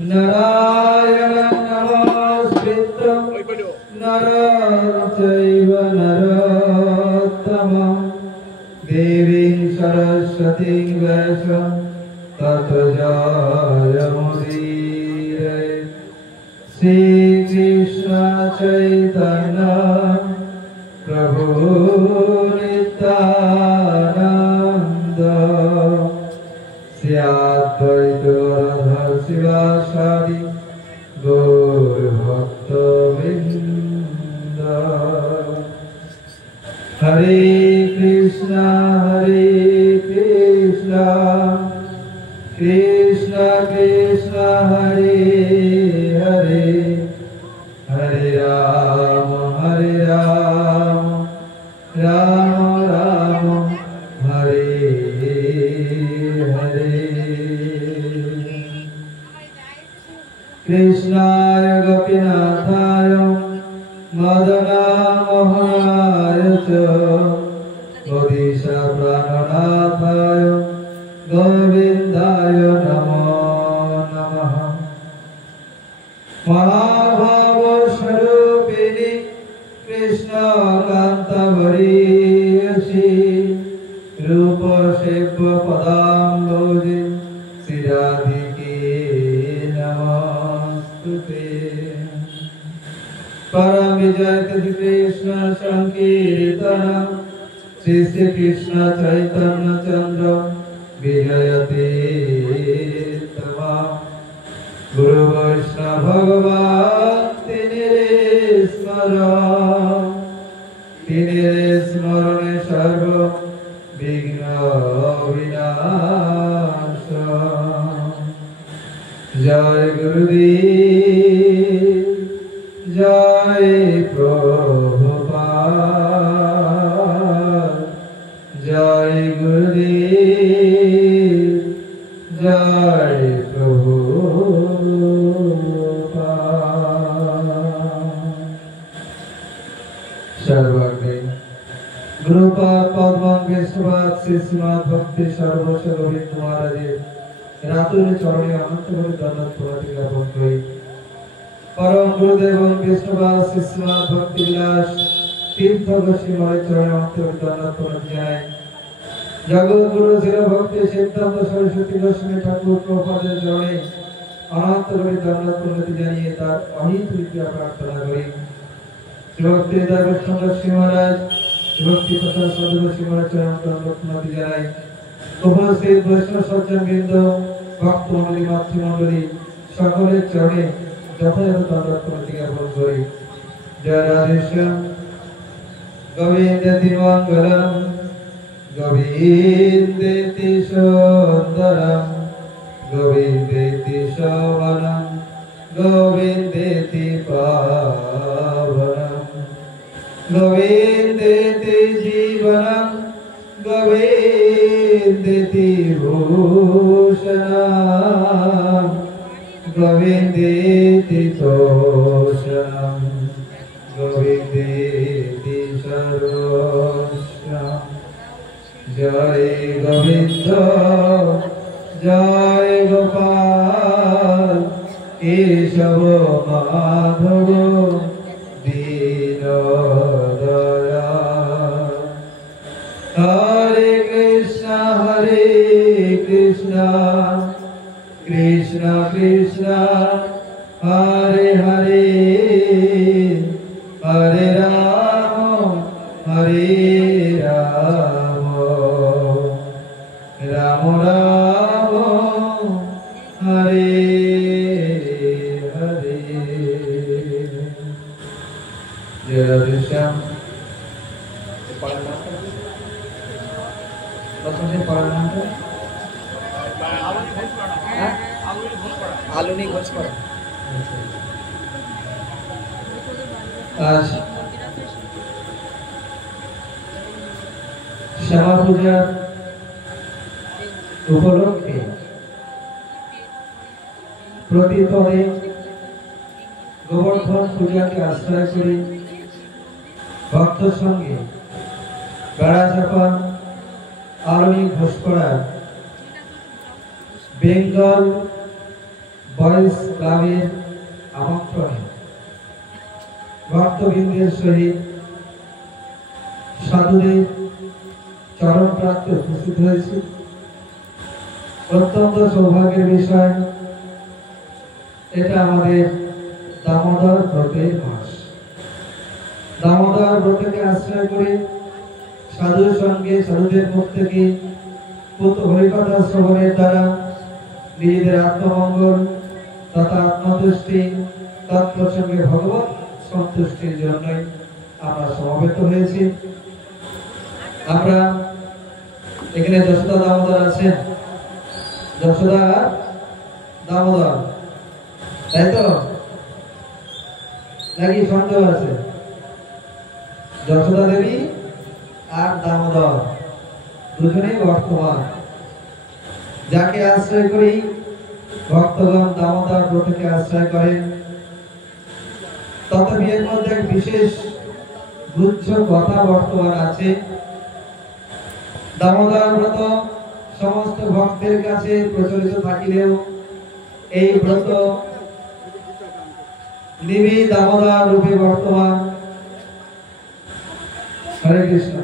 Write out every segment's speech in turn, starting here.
नारायणं नमस्कृत्य नरं चैव नरोत्तमं देवीं सरस्वतीं व्यासं ततो जयमुदीरये। श्रीकृष्ण चैतन्य प्रभु नित्यानंद श्री अद्वैत गदाधर शिवासादि गौर भक्तवृंद। हरे कृष्णा कृष्ण कृष्ण हरे हरे हरे राम राम राम हरे हरे। कृष्णाय गोपीनाथाय मदनामोहनाय च गोदीशा प्राणनाथाय गोविन्दाय नमो नमः। महाभाव स्वरूपिणी कृष्ण कांतावरीयसी रूप सेव्य पदाम्बोजे श्रीराधिके नमस्तुते। परम विजय श्री कृष्ण संकीर्तन श्री श्री कृष्ण चैतन्य चंद्र विजयते तमा गुरु वैष्णव भगवान तिनिरे स्मरणे सर्व विघ्न विनाश। जय गुरुदेव जय प्रभुपाद जय गुरुदेव जय प्रभुपाद। सर्वज्ञ गुरुपाद पद्मं विष्णुपाद श्रीमद् भक्ति सर्वस्व गोविंद महाराजेर रातुल चरणे अनंत कोटि दंडवत प्रणाम ज्ञापन कরি। परम गुरुदेव विष्णुपाद श्रीमद् भक्ति विलास तीर्थ गोस्वामी महाराज चरणे अनंत कोटि दंडवत प्रणाम জানাই। जगत गुरु शिल भक्ति सिद्धांत सरस्वती गोस्वामी ठाकुर प्रभुपादेर चरणे अनंत कोटि दंडवत प्रणाम জানিয়ে তার অহিত কৃপা প্রার্থনা করি। भक्ति गोस्वामी गोस्वामी महाराज भक्ति प्रसाद साधु गोस्वामी महाराज चरण दंडवत प्रणाम জানাই। उपस्थित वैष्णव सज्जन वृंद भक्त मंडली मातृमंडली सकलेर चरणे যথাযথ দণ্ডবত প্রণাম জ্ঞাপন করি। जय राधेश्याम गोविंदेति मंगलम गोविंदेति सुंदरम गोविंदेति शोभनम गोविंदेति पावनम गोविंदेति जीवनम गोविंदेति भूषणम गोविंदेति तोषणम गोविंदेति सर्वस्वम। जय गोविंद जय गोपाल केशव माधव दीन दयाल। हरे कृष्ण कृष्ण कृष्ण हरे हरे हरे राम राम राम हरे हरे। जय राधेश्याम। आलू नहीं घोष करो। आज श्यामा पूजा उपलक्षे प्रतिपदे गोवर्धन पूजा के आश्रय करे भक्त संगे बेड़ा चापा आलनी घोष करा बेंगल বয়েস ক্লাবের আমন্ত্রণে ভক্তবৃন্দের সহিত সাধুদের চরণ প্রান্তে উপস্থিত হয়েছে। অত্যন্ত সৌভাগ্যের বিষয়, এটা আমাদের দামোদর ব্রতের মাস। দামোদর ব্রতকে আশ্রয় করে সাধুর সঙ্গে সাধুদের মুখ থেকে পুত হরিকথা শ্রবণের দ্বারা নিজেদের আত্মমঙ্গল তথা আত্মতুষ্টি তৎপ্রসঙ্গে ভগবত সন্তুষ্টির জন্যই আমরা সমবেত হয়েছি। আমরা এখানে যশোদা দামোদর আছেন, যশোদা দামোদর, তাই তো নাকি সন্দেহ আছে? যশোদা দেবী আর দামোদর দুজনেই বর্তমান। যাকে আশ্রয় করি ভক্তগণ দামোদর ব্রতকে আশ্রয় করেন। তথাপি এর মধ্যে এক বিশেষ গুচ্ছ কথা বর্তমান আছে। দামোদর ব্রত সমস্ত ভক্তের কাছে প্রচলিত থাকিলেও এই ব্রত নিবি দামোদর রূপে বর্তমান। হরে কৃষ্ণ।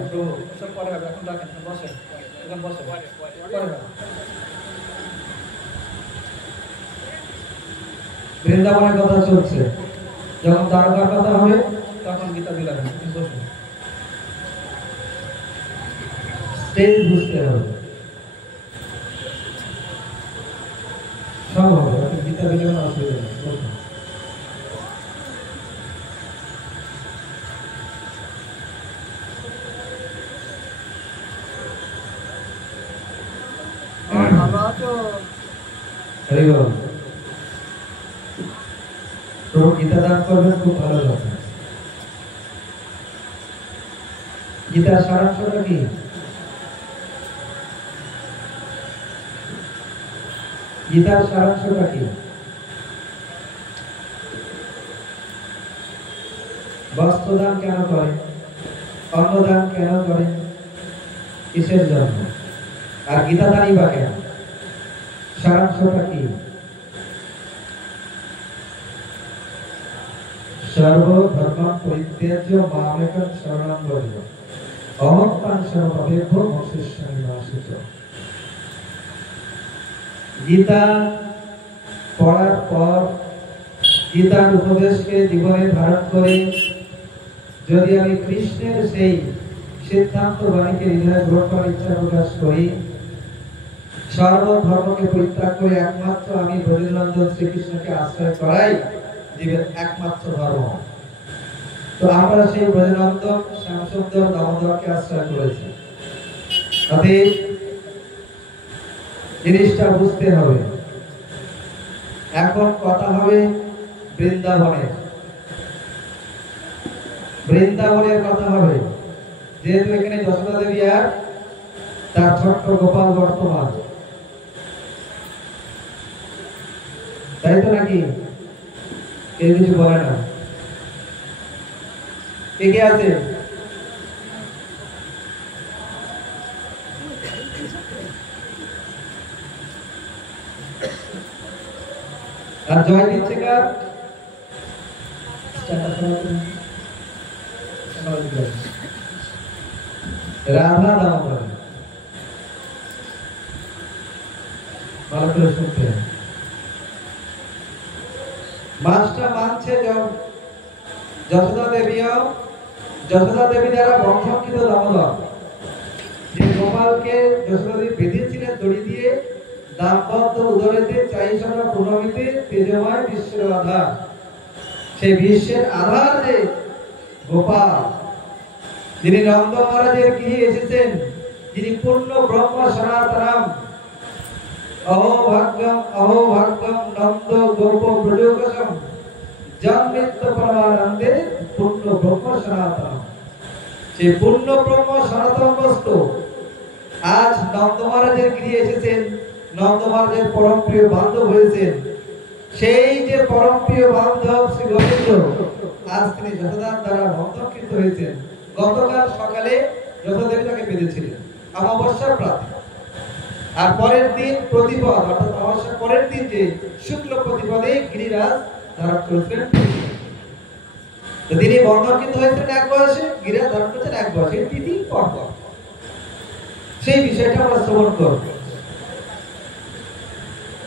বৃন্দাবনের কথা চলছে, যখন দ্বারকার কথা হবে তখন গীতা বিলাবেন। স্টেজ বুঝতে হবে, সব হবে, গীতা বিলাবেন অসুবিধা নেই। গীতা দান করবেন, খুব ভালো কথা। গীতার সারাংশটা কি? গীতার সারাংশটা কি? বস্ত্রদান কেন করে, অন্নদান কেন করে, কিসের জন্য, আর গীতা দানই বা কেন? সারাংশটা কি? সর্বধর্ম পরিত্যাজ্য মামেকং শরণং ব্রজ অহং ত্বাং সর্বপাপেভ্যো মোক্ষয়িষ্যামি মা শুচঃ। গীতা পড়ার পর গীতার উপদেশকে জীবনে ধারণ করে যদি আমি কৃষ্ণের সেই সিদ্ধান্ত বাণীকে হৃদয়ে গ্রহণ করার ইচ্ছা প্রকাশ করি, সর্বধর্মকে পরিত্যাগ করে একমাত্র আমি ব্রজরঞ্জন শ্রীকৃষ্ণকে আশ্রয় করাই জীবের একমাত্র ধর্ম, তো আমরা সেই ব্রজরঞ্জন শ্যামসুন্দর দামোদরকে আশ্রয় করেছি। অতএব জিনিসটা বুঝতে হবে। এখন কথা হবে বৃন্দাবনের, বৃন্দাবনের কথা হবে। যেহেতু এখানে যশোদা দেবী আর তার ছোট্ট গোপাল বর্তমান, তাই তো নাকি? কেউ কিছু বলে না? কে আছে? আর জয় দিচ্ছে কার? রাধা দামোদর। ভালো করে শুনতে, মাসটা মানছে যশোদা দেবীও, যশোদা দেবী দ্বারা বংশকৃত দামোদর, যে গোপালকে যশোদা দেবী বেঁধেছিলেন দড়ি দিয়ে, দাম্পত্য উদরেতে চাইছনা পূর্ণমিতে তেজময় বিশ্বের আধার, সেই বিশ্বের আধার যে গোপাল, যিনি নন্দ মহারাজের গৃহে এসেছেন, যিনি পূর্ণ ব্রহ্ম সনাতনম অহো ভাগ্যম নন্দ গোপ ব্রজোকসম জন্মিত পরমানন্দে পূর্ণ ব্রহ্ম সনাতনম। সেই পূর্ণ ব্রহ্ম সনাতন বস্তু আজ নন্দ মহারাজের গৃহে এসেছেন, নন্দ মহারাজের পরম প্রিয় বান্ধব হয়েছেন। সেই যে পরম প্রিয় বান্ধব শ্রী গোবিন্দ আজ তিনি যশোদার দ্বারা বন্ধনকৃত হয়েছেন। গতকাল সকালে যশোদা দেবী তাকে বেঁধেছিলেন অমাবস্যার প্রাতে। আর পরের দিন প্রতিপদ অর্থাৎ অমাবস্যার পরের দিন যে শুক্ল প্রতিপদে গিরিরাজ ধারণ করেছিলেন। তিনি বর্ণাঙ্কিত হয়েছিলেন এক বয়সে, গিরিরাজ ধারণ করেছেন এক বয়সে, তিথি পর পর। সেই বিষয়টা আমরা শ্রবণ করব।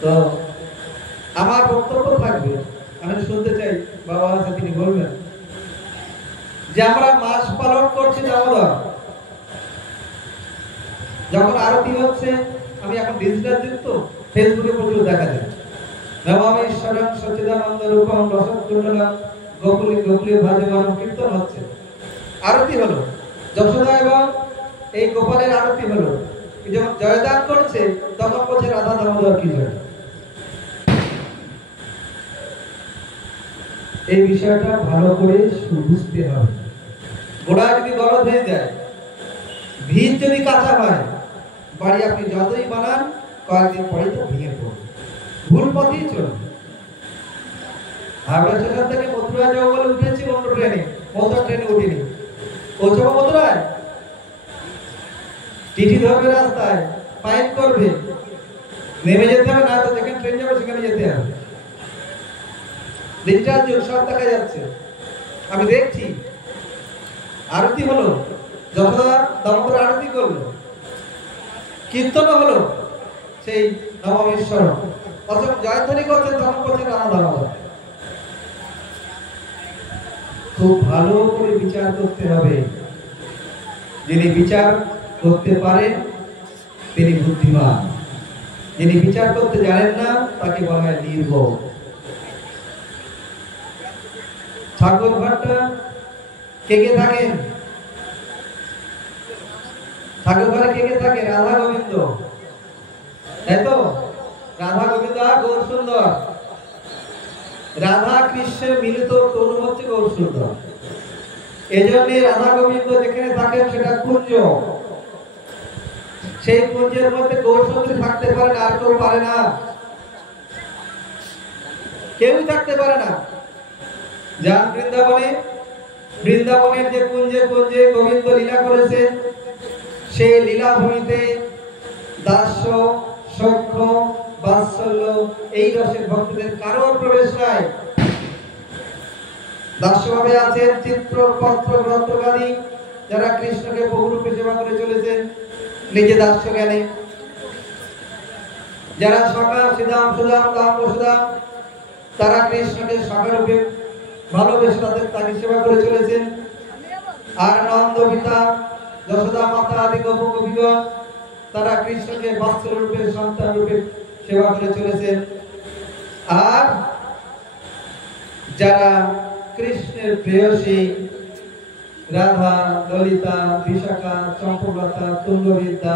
তো আমার বক্তব্য থাকবে, আমি শুনতে চাই বাবা আছে তিনি বলবেন যে আমরা মাস পালন করছি দামোদর, যখন আরতি হচ্ছে, আমি এখন ডিজিটাল যুগ তো ফেসবুকে প্রচুর দেখা যায়, নমামি ঈশ্বরং সচ্চিদানন্দ রূপম রসৎকুণ্ডলম গোকুলে গোকুলে ভাজমান কীর্তন হচ্ছে, আরতি হলো, যশোদা এবং এই গোপালের আরতি হলো, যখন জয়দান করছে তখন বলছে রাধা দামোদর কি জয়। এই বিষয়টা ভালো করে বুঝতে হবে। গোড়া যদি গলদ হয়ে যায়, ভিত যদি কাঁচা হয়, বাড়ি আপনি যতই বানান কয়েকদিন পরে তো ভেঙে পড়বে, ভুল পথেই চলবে। হাওড়া স্টেশন থেকে মথুরা যাবো বলে উঠেছি অন্য ট্রেনে, মথুরা ট্রেনে উঠিনি, পৌঁছাবো মথুরায়, টিটি ধরবে রাস্তায়, ফাইন করবে, নেমে যেতে হবে, না তো যেখানে ট্রেন যাবে সেখানে যেতে হবে। ডিজিটাল যুগ, সব দেখা যাচ্ছে, আমি দেখছি। আরতি হলো, যশোদা দামোদর আরতি করলো, কীর্তন হলো, সেই নবমেশ্বর অথবা জয়ধ্বনি করছে, তখন করছে রাধা দামোদর। খুব ভালো করে বিচার করতে হবে। যিনি বিচার করতে পারেন তিনি বুদ্ধিমান, যিনি বিচার করতে জানেন না তাকে বলা হয় নির্বোধ। ঠাকুর ঘরটা কে কে থাকেন? ঠাকুর ঘরে কে কে থাকে? রাধা গোবিন্দ, তাই তো? রাধা গোবিন্দ আর গৌর সুন্দর, রাধা কৃষ্ণের মিলিত তনু হচ্ছে গৌর সুন্দর। এজন্য রাধা গোবিন্দ যেখানে থাকেন সেটা কুঞ্জ, সেই কুঞ্জের মধ্যে গৌর সুন্দরী থাকতে পারে না, আর কেউ পারে না, কেউই থাকতে পারে না। যান বৃন্দাবনে, বৃন্দাবনের যে কুঞ্জে কুঞ্জে গোবিন্দ লীলা করেছে, সেই লীলা ভূমিতে দাস্য, সখ্য, বাৎসল্য এই রসের ভক্তদের কারোর প্রবেশ নাই। দাস্যভাবে আছেন চিত্র, পত্র, গ্রন্থকারী, যারা কৃষ্ণকে বহুরূপে সেবা করে চলেছেন নিজে দাস্য জ্ঞানে। যারা সখা, শ্রীদাম, সুদাম, দাম, বসুদাম, তারা কৃষ্ণকে সখা রূপে ভালোবেসে তাকে সেবা করে চলেছেন। আর নন্দ পিতা, যশোদা মাতা আদি গোপ গোপীগণ, তারা কৃষ্ণকে বাৎসল্য রূপে, সন্তান রূপে সেবা করে চলেছেন। আর যারা কৃষ্ণের প্রেয়সী রাধা, ললিতা, বিশাখা, চম্পকলতা, তুঙ্গবিদ্যা,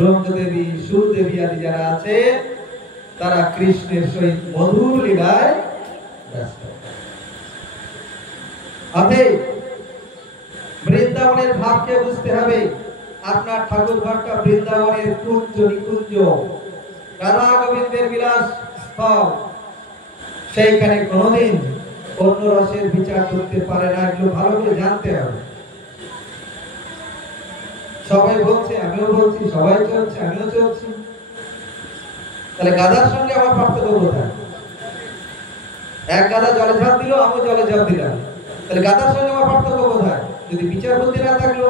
রঙ্গদেবী, সুরদেবী আদি যারা আছে, তারা কৃষ্ণের সহিত মধুর লীলায় ব্যস্ত। অতএব বৃন্দাবনের ভাবকে বুঝতে হবে। আপনার ঠাকুর ঘরটা বৃন্দাবনের কুঞ্জ, নিকুঞ্জ, রাধা গোবিন্দের বিলাস স্থল, সেইখানে কোনোদিন অন্য রসের বিচার করতে পারে না। এগুলো ভালো করে জানতে হবে। সবাই বলছে, আমিও বলছি, সবাই চলছে, আমিও চলছি, তাহলে গাধার সঙ্গে আমার পার্থক্য কোথায়? এক গাধা জলে ঝাঁপ দিল, আমিও জলে ঝাঁপ দিলাম, তাহলে গাধার সঙ্গে আমার পার্থক্য কোথায়? যদি বিচার বুদ্ধি না থাকলো,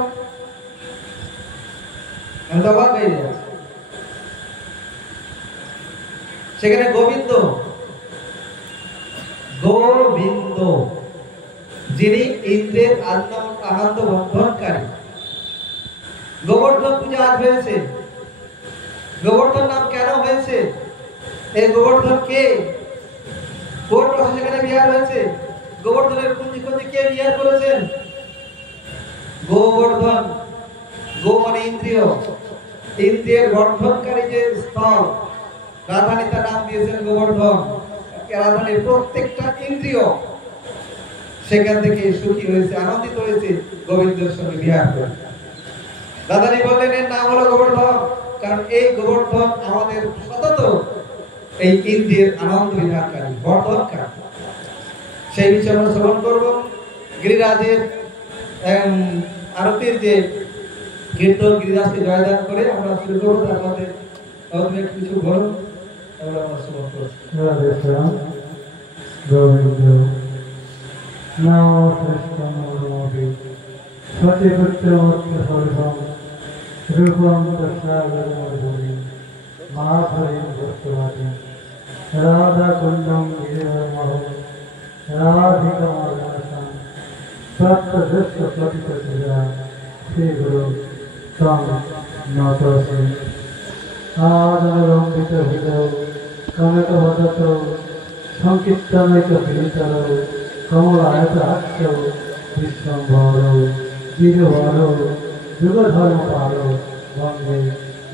আমি তো অবাক হয়ে যাচ্ছি। সেখানে গোবিন্দ, গোবিন্দ যিনি ইন্দ্রের আনন্দ বন্ধনকারী। গোবর্ধন পূজা আজ হয়েছে। গোবর্ধন নাম কেন হয়েছে? এই গোবর্ধন কে? কোন রসে সেখানে বিহার হয়েছে? গোবর্ধনের কুঞ্জি কুঞ্জি কে বিহার করেছেন? গোবর্ধন, গো মানে ইন্দ্রিয়, ইন্দ্রিয়ের বর্ধনকারী যে স্থল, রাধানী তার নাম দিয়েছেন গোবর্ধন। রাধানীর প্রত্যেকটা ইন্দ্রিয় সেখান থেকে সুখী হয়েছে, আনন্দিত হয়েছে গোবিন্দের সঙ্গে বিহার করে। রাধানী বললেন এর নাম হলো গোবর্ধন, কারণ এই গোবর্ধন আমাদের সতত এই ইন্দ্রিয়ের আনন্দ বিধানকারী, বর্ধনকারী। সেই বিষয়ে আমরা শ্রবণ করব। গিরিরাজের আরতির যে কীর্তন, গিরিরাজকে জয়দান করে আমরা শুরু করবো। তার মধ্যে আপনি কিছু বলুন, আমরা আমার শ্রবণ করছি। রাধে শ্যাম গোবিন্দ নম কৃষ্ণ নমঃ সচিপুত্রমূর্তি সর্বম রূপম দশাগরমর্ভূমি মাধুরীম দর্শনাথি রাধা কুণ্ডম গিরিধর্মহম রাধিকা মাধবসম সপ্তদৃষ্ট প্রতিপতিরা শ্রী গুরু তম নতোসি আদরম্বিত হৃদয় কনক বদত সংকীর্তনৈক বিতর কমলায়ত হাস্য বিশ্বম্ভর চিরবর যুগধর্ম পাল বন্দে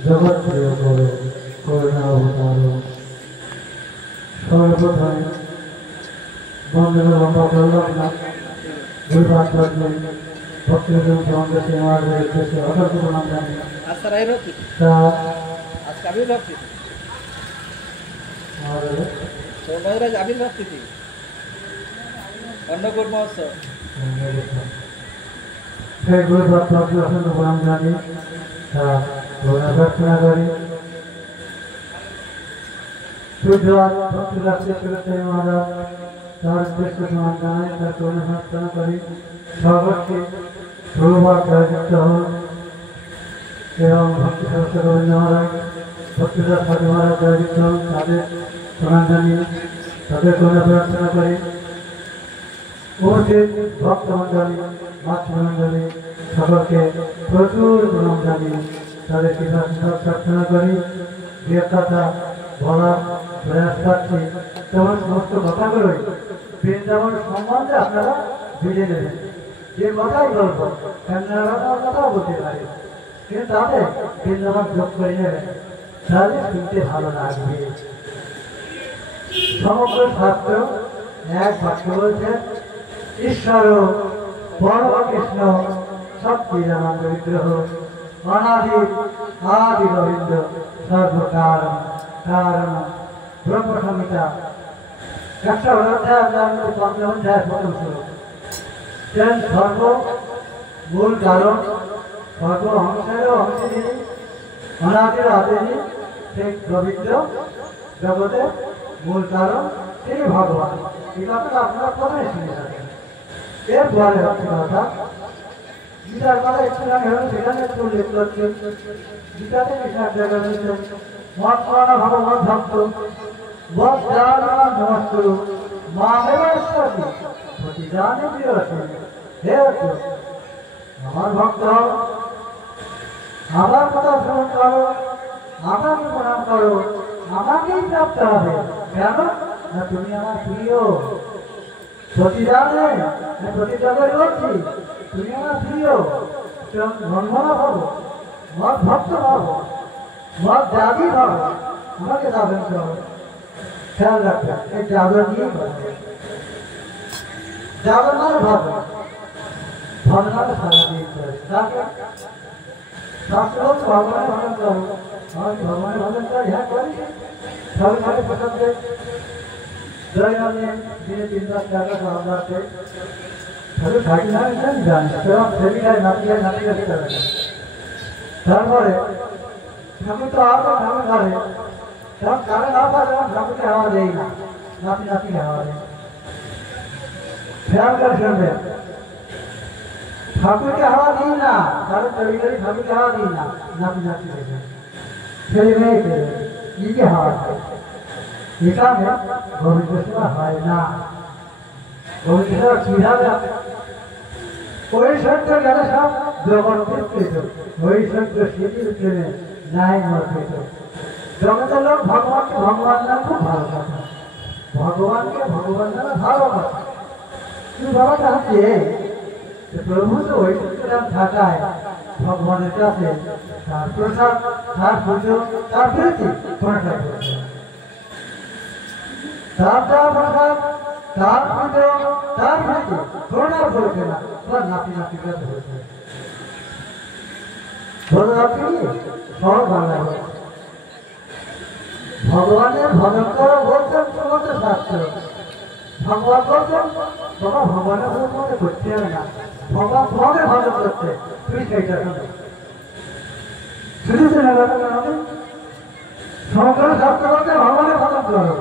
জগৎপ্রিয় কর করুণাবতার সর্বপ্রথম বন্দে লম্বা করলাম না গুরুপাঠ করলেন ভক্তিজন সমাজে সীমাদের উদ্দেশ্যে অসংখ্য প্রণাম জানি अन्नकूट महोत्सव गुरुपाठ करते असंख्य प्रणाम जानी प्रार्थना करी शुद्धवाद भक्ति राष्ट्रीय सुरक्षा महाराज তার শ্রেষ্ঠ সমান জানাই তার করুণা প্রার্থনা করি সর্বকে প্রভুবাদ জয়যুক্ত হন এবং ভক্তি সরস্বতী গোবিন্দ মহারাজ ভক্তিদাস সাধু মহারাজ জয়যুক্ত হন তাদের প্রণাম জানিয়ে তাদের করুণা প্রার্থনা করি উপস্থিত ভক্তমণ্ডলী মাতৃমণ্ডলী সকলকে প্রচুর প্রণাম জানিয়ে তাদের কৃপা প্রার্থনা করি যে কথা বলার প্রয়াস করছি তেমন সমস্ত কথাগুলোই বৃন্দাবন সম্বন্ধে আপনারা বুঝে নেবেন যে কথাই বলব আপনারা কথাও বলতে পারে কিন্তু তাতে বৃন্দাবন যোগ করে নেবেন তাহলে শুনতে ভালো লাগবে সমগ্র শাস্ত্র এক বাক্য বলছেন ঈশ্বর পরম কৃষ্ণ সচ্চিদানন্দ বিগ্রহ অনাদি আদি গোবিন্দ সর্বকারণ কারণ ব্রহ্ম সংহিতা ১১ অধ্যায় ৫ম অধ্যায় প্রথম শ্লোক সর্ব মূল কারণ সর্ব অংশের অংশে যিনি অনাদির আদিনী সেই গোবিন্দ জগতের মূল কারণ তিনি ভগবান এই কথাটা আপনারা প্রথমে শুনে থাকেন এরপরে হচ্ছে কথা গীতার কথা একটুখানি হলো সেখানে একটু উল্লেখ করছেন গীতাতে কৃষ্ণার জায়গা রয়েছেন মত প্রাণা ভগবান ভক্ত বৎ নমস্কার মামেশ্বরী প্রতিদানে বিরসে হে অর্জুন আমার ভক্ত আমার কথা শ্রবণ করো আমাকে প্রণাম করো আমাকেই প্রাপ্ত হবে কেন না তুমি আমার প্রিয় প্রতিদানে প্রতিদানে বলছি তুমি আমার প্রিয় মনমনা ভাবো মত ভক্ত ভাবো মত জাতি ভাবো আমাকে দাবেন করো খেয়াল রাখবেন এই জাগরণ নিয়ে জাগরণ মানে ভাবো ভগবান সারাদিন তাকে শাস্ত্র ভগবানের ভজন করো আমি ভগবানের ভজন করি হ্যাঁ করি সবাই সবাই প্রসাদ দেয় জয় নামে দিনে ৩-৪ টাকা সাহায্য রাখতে তাহলে থাকি না জানি সেরকম সেবিকায় নাতিয়ে তারপরে ঠাকুর তো আরো ঠাকুর ধরে তখন কারে না পারে ঠাকুরকে হাওয়া দেয় না নাতি হাওয়া দেয় খেয়াল করে শুনবেন ঠাকুরকে হাওয়া দিই না কারণ সেবিকারই ঠাকুরকে হাওয়া দিই না নাতি দেখে ছেলে মেয়েকে নিজে হাওয়া দেয় এখানে গোবিন্দ সেবা হয় না গোবিন্দ সেবা কিভাবে ওই সত্য গেলে সব জগৎকৃত ওই সত্য স্মৃতির প্রেমে নাই মর্পিত জগতের লোক ভগবানকে ভগবান নাম খুব ভালো কথা ভগবানকে ভগবান নামে ভালো কথা কিন্তু ব্যাপারটা হচ্ছে প্রভু তো ওই সত্য নাম থাকায় ভগবানের কাছে তার প্রসাদ তার পুজো তার প্রীতি কোনটা করছে তার প্রসাদ তার পুজো তার প্রীতি কোনটা করছে না তোমার নাতি কাছে হচ্ছে সব বাংলা ভগবানের ভজন করো বলছেন সমস্ত শাস্ত্র ভগবান বলছেন তোমার ভগবানের ভজন তোমাকে করতে হবে না ভগবান তোমাকে ভজন করছে তুমি সেইটা শুনে শুনেছেন সনাতন শাস্ত্র বলতে ভগবানের ভজন করো,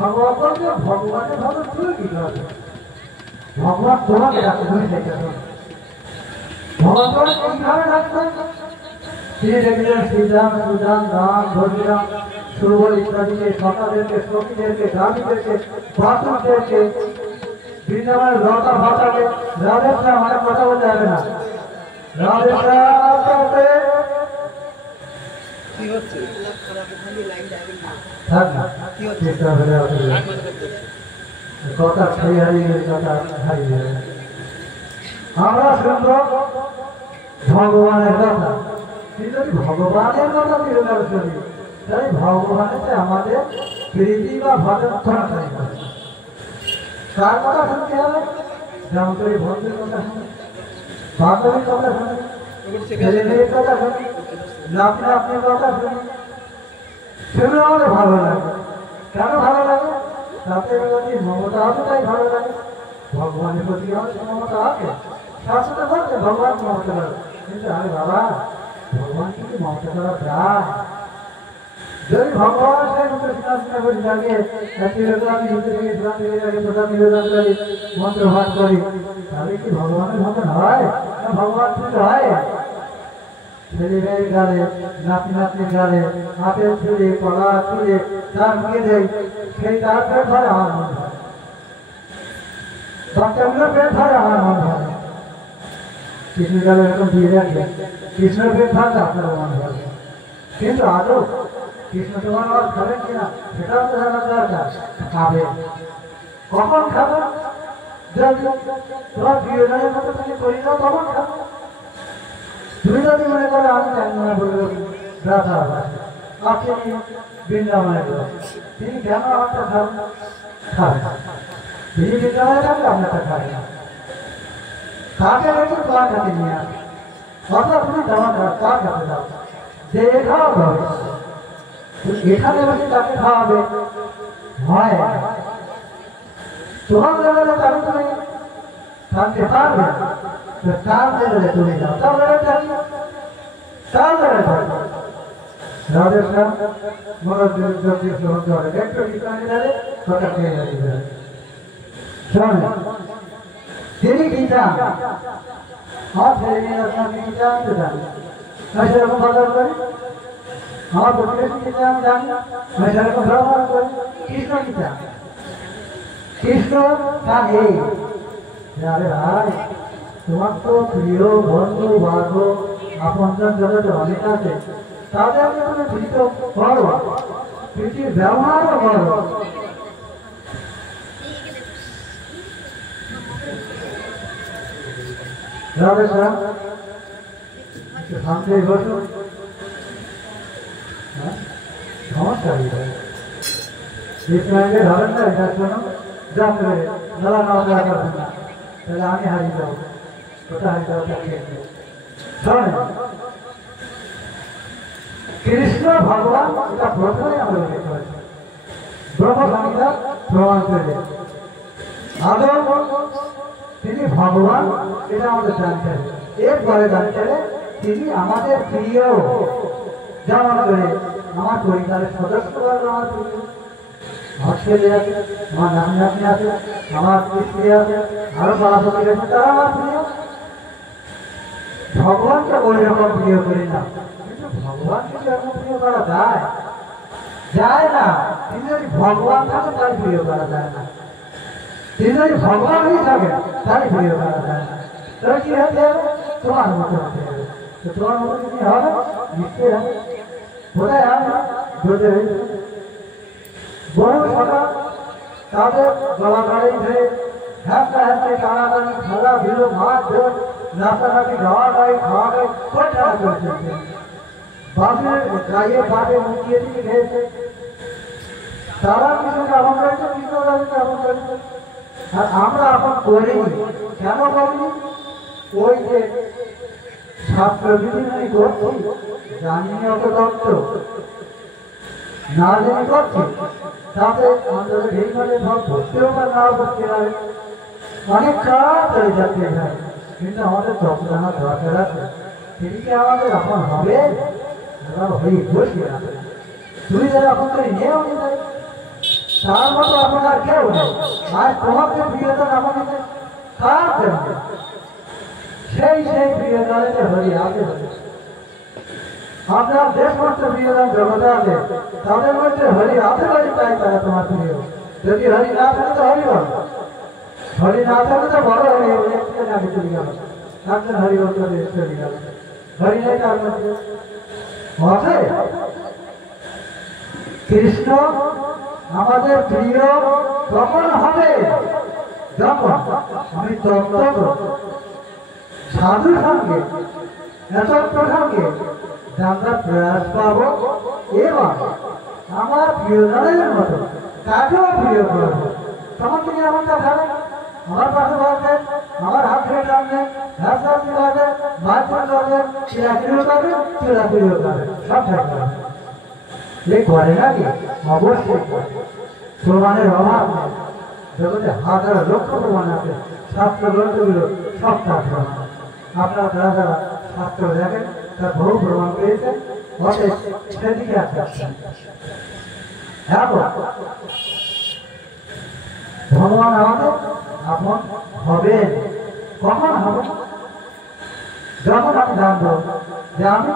ভগবান বলতে ভগবানের ভজন তুমি কি করবে? ভগবান তোমাকে ডাকতে তুমি দেখে ভগবান এইভাবে ডাকতেন। তিনি দেখলেন শ্রীরাম, সুদাম, রাম, ধর্মীরাম, সুরবল ইত্যাদিকে, সকাদেরকে, সখীদেরকে, গাভীদেরকে, বাসুদেরকে, বৃন্দাবনের লতা ভাতাকে, রাধেশ্যাম অনেক কথা বলতে হবে না, রাধেশ্যাম কথা খেয়ে হারিয়ে কথা হারিয়ে আমরা শুনবো ভগবানের কথা, কিন্তু ভগবানের কথা বিরোধ করি, তাই ভগবানের আমাদের প্রীতি বা ভজন চাই। কার কথা শুনতে হবে? যেমন করে বন্ধুর কথা শুনে, বান্ধবীর কথা শুনে, ছেলে মেয়ের কথা শুনে, নাতনি আপনার কথা শুনে, সেগুলো আমাদের ভালো লাগে। কেন ভালো লাগে? তাতে যদি মমতা আছে তাই ভালো লাগে। ভগবানের প্রতি আমাদের মমতা আছে, শাস্ত্রে বলছে ভগবান মমতা করে, কিন্তু আরে বাবা ভগবান কিন্তু মমতা করা যায়। যদি ভগবান মন্ত্র ভাগ করি তাহলে কি ভগবানের ভজন হয়? ভগবান পুজো হয়? ছেলে মেয়ের গালে, নাতি নাতনির গালে আপেল ছুঁড়ে, কলা ছুঁড়ে তার মুখে দেয়, সেই তার পেট ধরে আমার মন ধরে, বাচ্চাগুলো পেট ধরে আমার মন ধরে। কৃষ্ণের গালে এরকম দিয়ে রাখবে, কৃষ্ণের পেট ধরে আপনার মন ধরে। কিন্তু আদৌ কৃষ্ণ তোমার আবার খাবেন কিনা সেটাও তো জানার দরকার। খাবে, কখন খাবে? যদি তোমার প্রিয়জনের মতো তুমি করি দাও তখন খাবে। তুমি যদি মনে করো আমি মনে বলবো রাধা আপনি বৃন্দাবনে তিনি কেন আমারটা খাবেন? খাবেন, তিনি বৃন্দাবনে থাকলে আপনারটা খাবেন না। কাকে রেখে তোমার কাছে নিয়ে আসে, অর্থাৎ তুমি তোমার কার কাছে যাও যে খাওয়াবে হবে, এখানে বসে তাকে খাওয়াবে হয় তোমার লেভেলে, তাহলে তুমি থাকতে পারবে। তার লেভেলে তুমি যাও, তার লেভেলে থাকি, তার লেভেলে থাকি। রাধেশ্যাম মনোযোগ গ্রহণ করে একটু বিজ্ঞানী ধরে কথা খেয়ে যাবে। শোনে তিনি কি চান? আমার ছেলে মেয়ে আপনার কি জানতে চান? আমি সেরকম বাজার করি, আমার প্রতিবেশীকে আমি জানি, আমি সেরকম ব্যবহার করি। কৃষ্ণ কি চান? কৃষ্ণ চান এই, আরে ভাই তোমার তো প্রিয় বন্ধু বান্ধব আপনজন জগতে অনেক আছে, তাদেরকে তুমি প্রীত করো, প্রীতির ব্যবহারও করো। রাধেশ্যাম শান্তি বসুন, নমস্কার কৃষ্ণকে ধরেন না, এটার জন্য যাত্রে মেলা নমস্কার করবেন না, তাহলে আমি হারিয়ে যাবো, ওটা হারিয়ে যাবো। শোনেন কৃষ্ণ ভগবান এটা প্রথমে আমরা উল্লেখ করেছি, ব্রহ্মসংহিতা প্রমাণ করে আদৌ তিনি ভগবান এটা আমাদের জানতে হবে। এরপরে জানতে হবে তিনি আমাদের প্রিয়, যেমন করে আমার পরিবারের সদস্য আমার প্রিয়, আমার ছেলে আছে, আমার নাতি নাতনি আছে, আমার স্ত্রী আছে, আরো পাড়াপড়ি আছে, তারা আমার প্রিয়। ভগবানকে ওই রকম প্রিয় করি না, কিন্তু ভগবানকে এরকম প্রিয় করা যায়? যায় না। তিনি যদি ভগবান থাকে তাই প্রিয় করা যায় না, তিনি যদি ভগবান হয়ে থাকে তাই প্রিয় করা যায় না। তবে কি হতে হবে? তোমার মতো হতে হবে। তো তোমার মতো কি হবে? নিশ্চয় হবে। বোধহয় হবে বোধে বহু সকাল তাদের গলা গাড়ি ধরে হ্যাঁটা হ্যাঁটে টানাটানি খেলা ভিড় মাছ ধর নাচানাচি গাওয়া গাই খাওয়া গাই সব খেলা করেছে। বাসের গাইয়ে বাটে মুখিয়ে দিয়ে খেয়েছে, তারা কৃষ্ণকে আপন করেছে, কৃষ্ণ তাদেরকে আপন করেছে। আর আমরা আপন করিনি, কেন করিনি? ওই যে শাস্ত্র বিধি করছি, জানি অত তত্ত্ব না জেনে করছি, তাতে আমাদের এইভাবে ভাব করতেও বা না করতে পারে, অনেক কাজ চলে যাচ্ছে। কিন্তু আমাদের তত্ত্ব জানার দরকার আছে, তিনি কি আমাদের আপন হবে? আমরা হয়ে বসে আছে তুমি যারা আপন করে নিয়েও নিতে তার মতো আপনার কেউ নেই। আর তোমাকে প্রিয়জন আমাকে কার জন্য সেই প্রিয়জনেতে হরি আগে আপনার যে সমস্ত প্রিয়জন জগতে আছে তাদের মধ্যে হরি আছে হরি তাই তারা তোমার প্রিয়। যদি হরি না থাকে তো হরি বল, হরি না থাকে তো বড় হরি আগে চলে গেল, একজন হরি বলতে চলে গেল, হরি নেই তার মধ্যে আছে। কৃষ্ণ আমাদের প্রিয় তখন হবে যখন আমি তত্ত্ব সাধু সঙ্গে এত সঙ্গে আমরা প্রয়াস পাব এবং আমার প্রিয়জনের মতো তাকেও প্রিয় করব। তখন তিনি এমনটা ভাবেন আমার পাশে বসবেন, আমার হাত ধরে টানবেন, হাসি করবেন, মারধর করবেন, চিরাচিরিও করবেন, চিরাচিরিও করবেন, সব থাকবে। এই করে নাকি? অবশ্যই করে। প্রমাণের অভাব নেই, জগতে হাজার লক্ষ প্রমাণ আছে, শাস্ত্র গ্রন্থগুলো সব তার প্রমাণ। আপনারা যারা যারা শাস্ত্র দেখেন তার বহু প্রমাণ পেয়েছে, অতএব সেদিকে আছে। এখন ভগবান আমাদের আপন হবেন, কখন হবে? যখন আমি জানবো যে আমি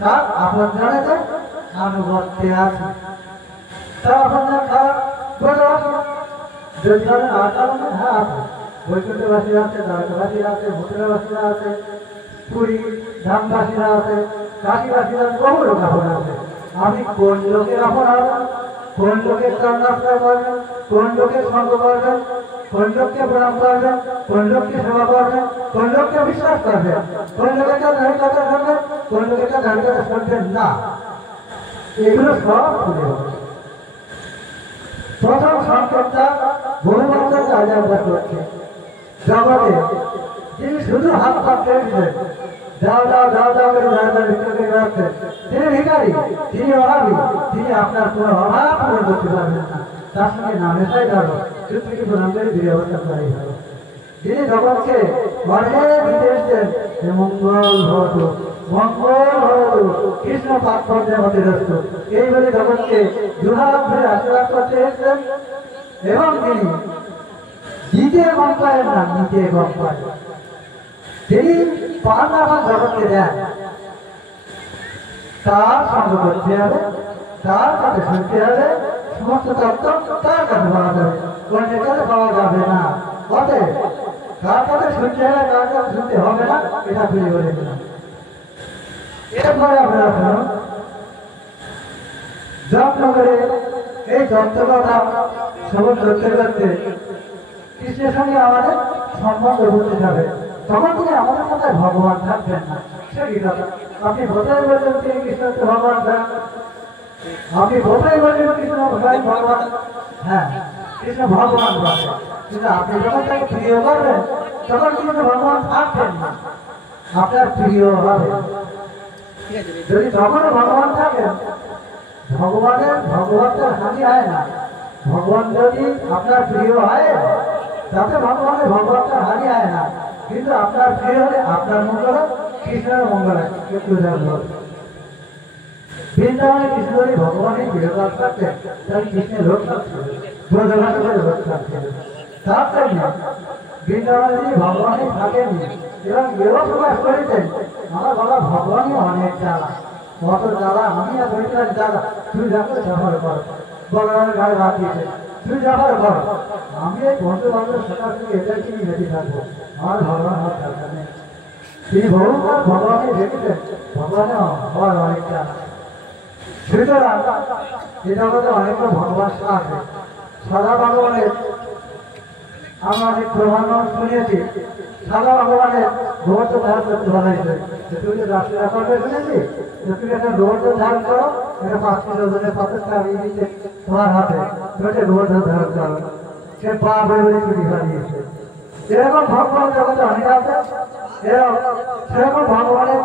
তার আপন জানাতে আনুগত্যে আছি, তার আপন খারাপ বলে আসে যদি ধরেন আচারণ হ্যাঁ আছে, বৈকুণ্ঠবাসীরা আছে, দ্বারকাবাসীরা আছে, ভূতরাবাসীরা আছে, পুরী ধামবাসীরা আছে, কাশীবাসীরা আছে, বহু লোক আপন আছে। আমি কোন লোকের আপন হব, কোন লোকের কর্ণাশ্রয় করবেন, কোন লোকের সঙ্গ করবেন, কোন লোককে প্রণাম করবেন, কোন লোককে সেবা করবেন, কোন লোককে বিশ্বাস করবেন, কোন লোকের কাছে কথা শুনবেন, কোন লোকের কাছে কথা শুনবেন না, এগুলো সব খুলে হবে। প্রথম সংকটটা বহু বছর আগে আমরা করছি জগতে, তিনি শুধু হাত পা পেয়েছেন, দাও দাও দাও দাও করে রাখছেন, তিনি ভিখারি, তিনি অভাবী, তিনি আপনার কোনো অভাব পূরণ করতে পারবেন না। তার সঙ্গে নামেশাই ধরো চুক্তিকে প্রণাম করে বিয়ে অবস্থা করাই ভালো। তিনি জগৎকে অনেক দিতে এসছেন মঙ্গল ভবতু মঙ্গল ভবতু কৃষ্ণ পাত্রের মধ্যে রস্ত, এই বলে জগৎকে দুহাত ধরে আশীর্বাদ করতে এসছেন। এবং তিনি দিতে গম পারেন না, নিতে গম পারেন। তিনি পান আমার জগৎকে দেন, তার সঙ্গ করতে হবে, তার কাছে শুনতে হবে, সমস্ত তত্ত্ব তার কাছে পাওয়া যাবে, অন্যের কাছে পাওয়া যাবে না। অতএব কার কাছে শুনতে হবে, কার কাছে শুনতে হবে না, এটা খুলে বলে দিলাম। এরপরে আপনারা শুনুন, যত্ন করে এই তত্ত্বটা শ্রবণ করতে করতে কৃষ্ণের সঙ্গে আমাদের সম্বন্ধ হতে যাবে, তখন তিনি আমাদের মাথায় ভগবান থাকবেন না। সেই কথা আপনি বোধহয় বলছেন তিনি কৃষ্ণকে ভগবান থাক, আপনি বোধহয় বলছেন কৃষ্ণ ভগবান, হ্যাঁ কৃষ্ণ ভগবান বলে, কিন্তু আপনি যখন তাকে প্রিয় করবেন তখন কিন্তু ভগবান থাকবেন না, আপনার প্রিয় হবে। যদি তখনও ভগবান থাকেন, ভগবানের হানি হয় না। ভগবান যদি আপনার প্রিয় হয় তাতে ভগবানের ভগবানটার হানি হয় না, কিন্তু আপনার প্রিয় হলে আপনার মঙ্গল কৃষ্ণের মঙ্গল হয়। একটু বৃন্দাবনে কৃষ্ণ যদি ভগবানের প্রিয় কাজ করতেন তাহলে কৃষ্ণের লোক ব্রজভাষের লোক থাকতেন। তার জন্য বৃন্দাবনে যদি ভগবানই থাকেননি এবং এও প্রকাশ করেছেন আমার বাবা ভগবানই অনেক জ্বালা, কত জ্বালা, আমি আর বৈঠার জ্বালা, তুই যাকে সফর কর, ভগবানের ঘরে রাত দিয়েছে, তুই সফর কর, আমি এই বন্ধু বান্ধব সকাল থেকে এটাই তিনি বেঁচে থাকবো, আমার ভগবান হওয়ার দরকার নেই। তিনি বহুবার ভগবানকে দেখেছেন, ভগবানের হওয়ার অনেক জ্বালা। সুতরাং এ জগতে অনেক ভগবান আছে, সাদা ভগবানের আমরা অনেক প্রমাণ শুনেছি। সাদা ভগবানের গোবর্ধ ধারণ করতে বলা হয়েছে, তুমি রাষ্ট্রীয় ব্যাপারে শুনেছি, তুমি একটা গোবর্ধ ধারণ করো, একটা 5 কিলো ওজনের পাথর চালিয়ে দিচ্ছে তোমার হাতে, তুমি একটা গোবর্ধ ধারণ করো, সে পা বেরোয় চুরি হারিয়েছে। এরকম ভগবান জগতে অনেক আছে, সেরকম ভগবানের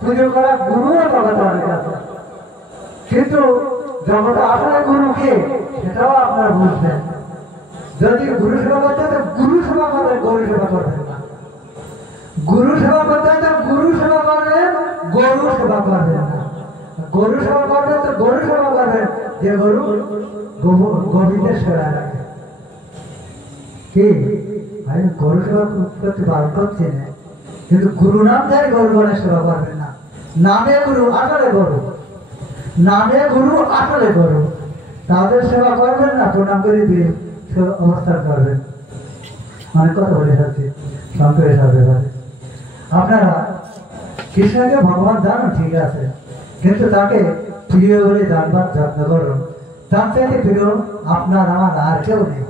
পুজো করা গুরুও জগতে অনেক আছে, কিন্তু জগতে আসলে গুরু কে সেটাও আপনারা বুঝবেন। যদি গুরু সেবা করতে হয় গুরু সেবা করবেন, গরু সেবা করবেন না। গুরু সেবা করতে হয় গুরু সেবা করবেন, গরু সেবা করবেন না। গরু সেবা করবেন তো গরু সেবা করবেন যে গরু গোবিন্দের সেবা রাখে। কি আমি গরু সেবা করতে বার করছি না, কিন্তু গুরু নাম দেয় গরু গণের সেবা করবেন না। নামে গুরু আসলে গরু, নামে গুরু আসলে গরু, তাদের সেবা করবেন না, প্রণাম করে দিয়ে অবস্থান করবেন। অনেক কথা বলে যাচ্ছি, সংক্ষেপে সাথে পারে। আপনারা কৃষ্ণকে ভগবান জানো ঠিক আছে, কিন্তু তাকে প্রিয় বলে জানবার যত্ন করুন। তার চাইতে প্রিয় আপনার আমার আর কেউ নেই।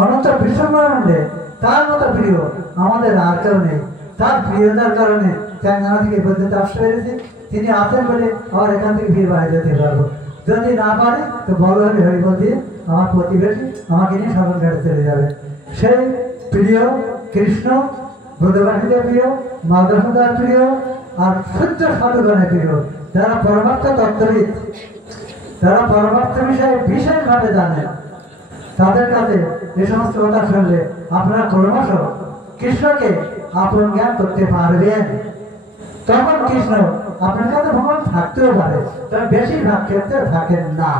অনন্ত বিশ্বব্রহ্মাণ্ডে তার মতো প্রিয় আমাদের আর কেউ নেই। তার প্রিয়তার কারণে চ্যাংরানা থেকে পর্যন্ত আসতে পেরেছি। তিনি আছেন বলে আবার এখান থেকে ভিড় বাড়ি যেতে পারবো। যদি না পারে তো বড় হলে হরিবল দিয়ে আমার প্রতিবেশী আমাকে নিয়ে সাধন ঘাটে চলে যাবে। সেই প্রিয় কৃষ্ণ ব্রজবাসীদের প্রিয়, মাধবদার প্রিয়, আর সূর্য সাধুগণের প্রিয়, যারা পরমার্থ তত্ত্ববিদ, যারা পরমার্থ বিষয়ে বিশেষভাবে জানেন, তাদের কাছে এ সমস্ত কথা শুনলে আপনারা ক্রমশ কৃষ্ণকে আপন জ্ঞান করতে পারবেন। তখন কৃষ্ণ আপনার কাছে ভগবান থাকতেও পারে, তবে বেশিরভাগ ক্ষেত্রে থাকেন না।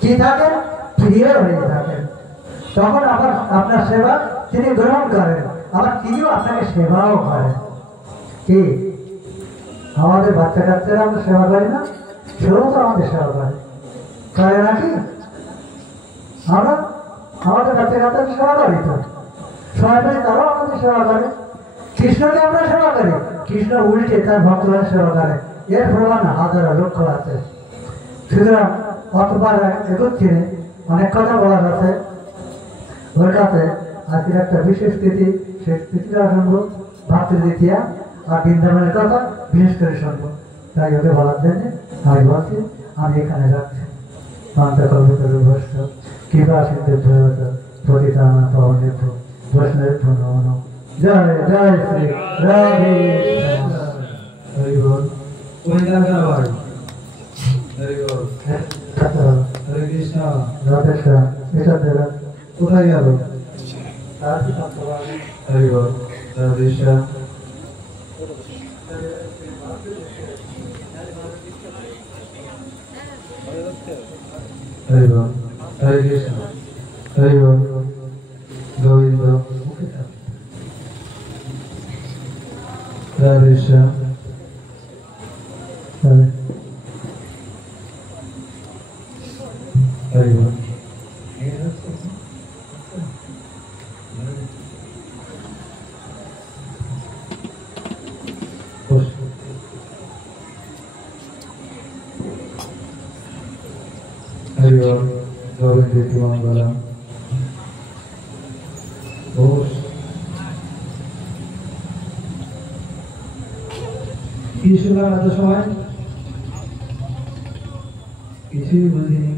কি থাকেন? প্রিয় হয়ে থাকেন। তখন আবার আপনার সেবা তিনি গ্রহণ করেন, আবার তিনিও আপনাকে সেবাও করেন। কি আমাদের বাচ্চা কাচ্চারা আমরা সেবা করি না? সেও তো আমাদের সেবা করে নাকি? আমরা আমাদের বাচ্চা কাচ্চাকে সেবা করি তো, সময় পেলে তারাও আমাদের সেবা করে। কৃষ্ণকে আমরা সেবা করি, কৃষ্ণ উল্টে তার ভক্তরা সেবা করে। এর প্রমাণ হাজারো লক্ষ্য আছে। সুতরাং অতবার এগোচ্ছে, অনেক কথা বলার আছে ওর কাছে। আজকের একটা বিশেষ তিথি, সেই তিথিটা শুনবো ভাতৃদ্বিতীয়া, আর বৃন্দাবনের কথা বিশেষ করে শুনবো। তাই ওকে বলার জন্য আমি বলছি, আমি এখানে রাখছি। পান্তকল্পতরুভস্ত কৃপা সিন্ধুভ্যস্ত পতিতানাং পাবনেভ্যো বৈষ্ণবেভ্যো নমো নমঃ। জয় জয় শ্রী রাধে হরি বল। কোন জায়গা ভাই? হরি বল। হরে কৃষ্ণ। রাধে শ্যাম। এটা দেবে কোথায় গেল? হরি বল। রাধে শ্যাম। হরি বল। হরে কৃষ্ণ। হরি বল। গোবিন্দ। রাধে শ্যাম। হরি বল। হরি বল। গোবিন্দ মঙ্গলম। কি শুনলাম এত সময়? কিছুই বুঝিনি,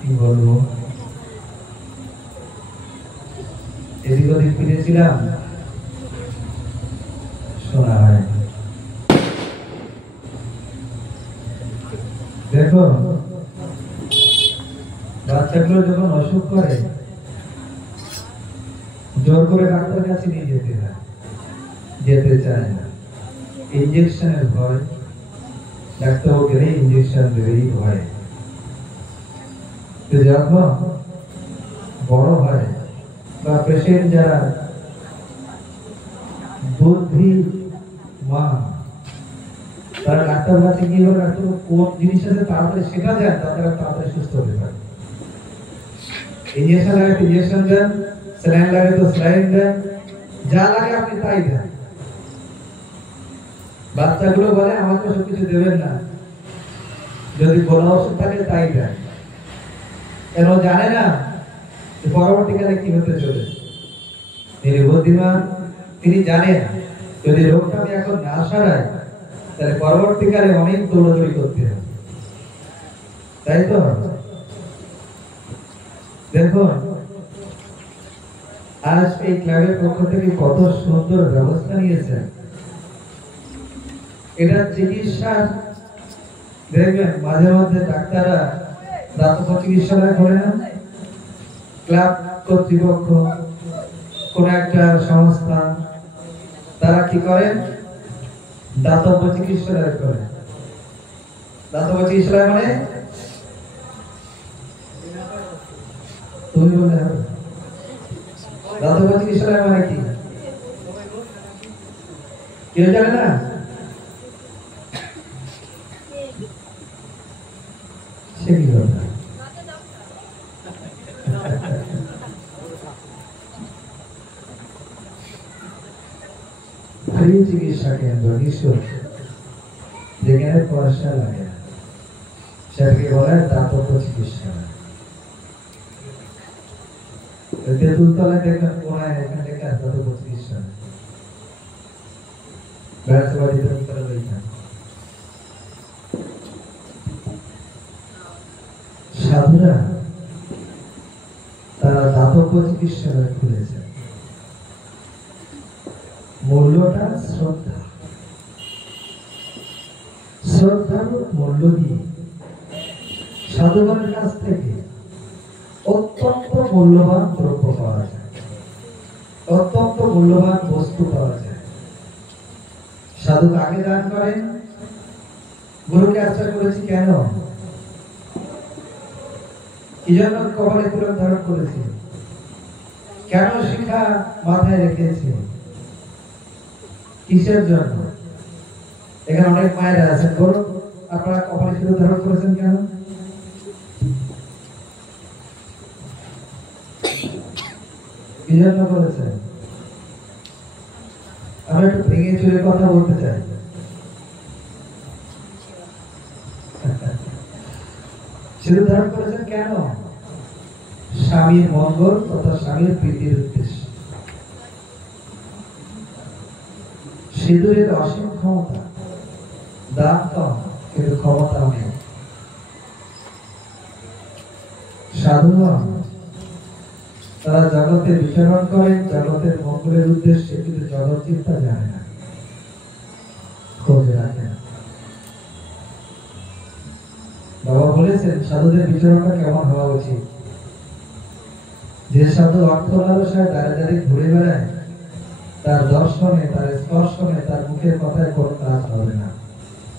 কি বলবো। এদিক ওদিক ফিরেছিলাম, শোনা হয়। দেখো, বাচ্চাগুলো যখন অসুখ করে জোর করে ডাক্তার কাছে নিয়ে যেতে হয়, যেতে চায় না। ইঞ্জেকশনের ভয়, ডাক্তার গেলে ইঞ্জেকশন দেবেই ভয়। যখন বড় হয় বা পেশেন্ট যারা বুদ্ধিমান, তারা ডাক্তার কাছে গিয়ে ডাক্তার কোন জিনিস আছে তাড়াতাড়ি শেখা যায়, তারা তাড়াতাড়ি সুস্থ হয়ে যায়। ইঞ্জেকশন লাগে ইঞ্জেকশন দেন, স্যালাইন লাগে তো স্যালাইন দেন, যা লাগে আপনি তাই দেন। বাচ্চাগুলো বলে আমাকে সব কিছু দেবেন না, যদি কোনো ওষুধ থাকে তাই দেন। কেন জানে না পরবর্তীকালে কি হতে চলে। তিনি বুদ্ধিমান, তিনি জানেন যদি রোগটা আমি এখন না সারাই তাহলে পরবর্তীকালে অনেক দৌড়াদৌড়ি করতে হবে। তাই তো দেখুন, আজ এই ক্লাবের পক্ষ থেকে কত সুন্দর ব্যবস্থা নিয়েছেন। এটা চিকিৎসা দেখবেন মাঝে মধ্যে ডাক্তাররা দাতব্য চিকিৎসালয় করে না, ক্লাব কর্তৃপক্ষ কোন একটা সংস্থা তারা কি করেন, দাতব্য চিকিৎসালয় করে। দাতব্য চিকিৎসালয় মানে তুমি বললে হবে। দাতব্য চিকিৎসালয় মানে কি কেউ জানে না? সে কি কথা? ফ্রি চিকিৎসা কেন্দ্র নিঃশুল্ক, যেখানে পয়সা লাগে না, সেটাকে বলে দাতব্য চিকিৎসালয়। তেঁতুলতলায় দেখবেন কোনায় এখানে লেখা দাতব্য চিকিৎসালয়। ব্যবসাবাদীদের ভিতরে লেখা। সাধুরা তারা দাতব্য চিকিৎসালয় খুলেছে। মূল্যটা শ্রদ্ধা, শ্রদ্ধার মূল্য দিয়ে সাধুগণের কাছ থেকে অত্যন্ত মূল্যবান দ্রব্য পাওয়া যায়, অত্যন্ত মূল্যবান বস্তু পাওয়া যায়। সাধু আগে দান করেন, গুরুকে আশ্রয় করেছি কেন? কি জন্য কপালে তিলক ধারণ করেছি? কেন শিখা মাথায় রেখেছি? কিসের জন্য? এখানে অনেক মায়েরা আছেন, বলুন আপনারা কপালে তিলক ধারণ করেছেন কেন? কি জন্য করেছেন? আমি একটু ভেঙে চুরে কথা বলতে চাই। সিঁদুর ধারণ করেছেন কেন? স্বামীর মঙ্গল তথা স্বামীর প্রীতির উদ্দেশ্যে। সিঁদুরের অসীম ক্ষমতা, দান কম কিন্তু ক্ষমতা অনেক। সাধুগণ তারা জগতে বিচরণ করেন জগতের মঙ্গলের উদ্দেশ্যে, কিন্তু জগৎ চিন্তা জানে না, খোঁজ রাখে না। বাবা বলেছেন সাধুদের বিচরণটা কেমন হওয়া উচিত। যে সাধু অর্থ লালসায় দাঁড়ে দাঁড়িয়ে ঘুরে বেড়ায়, তার দর্শনে, তার স্পর্শনে, তার মুখের কথায় কোনো কাজ হবে না,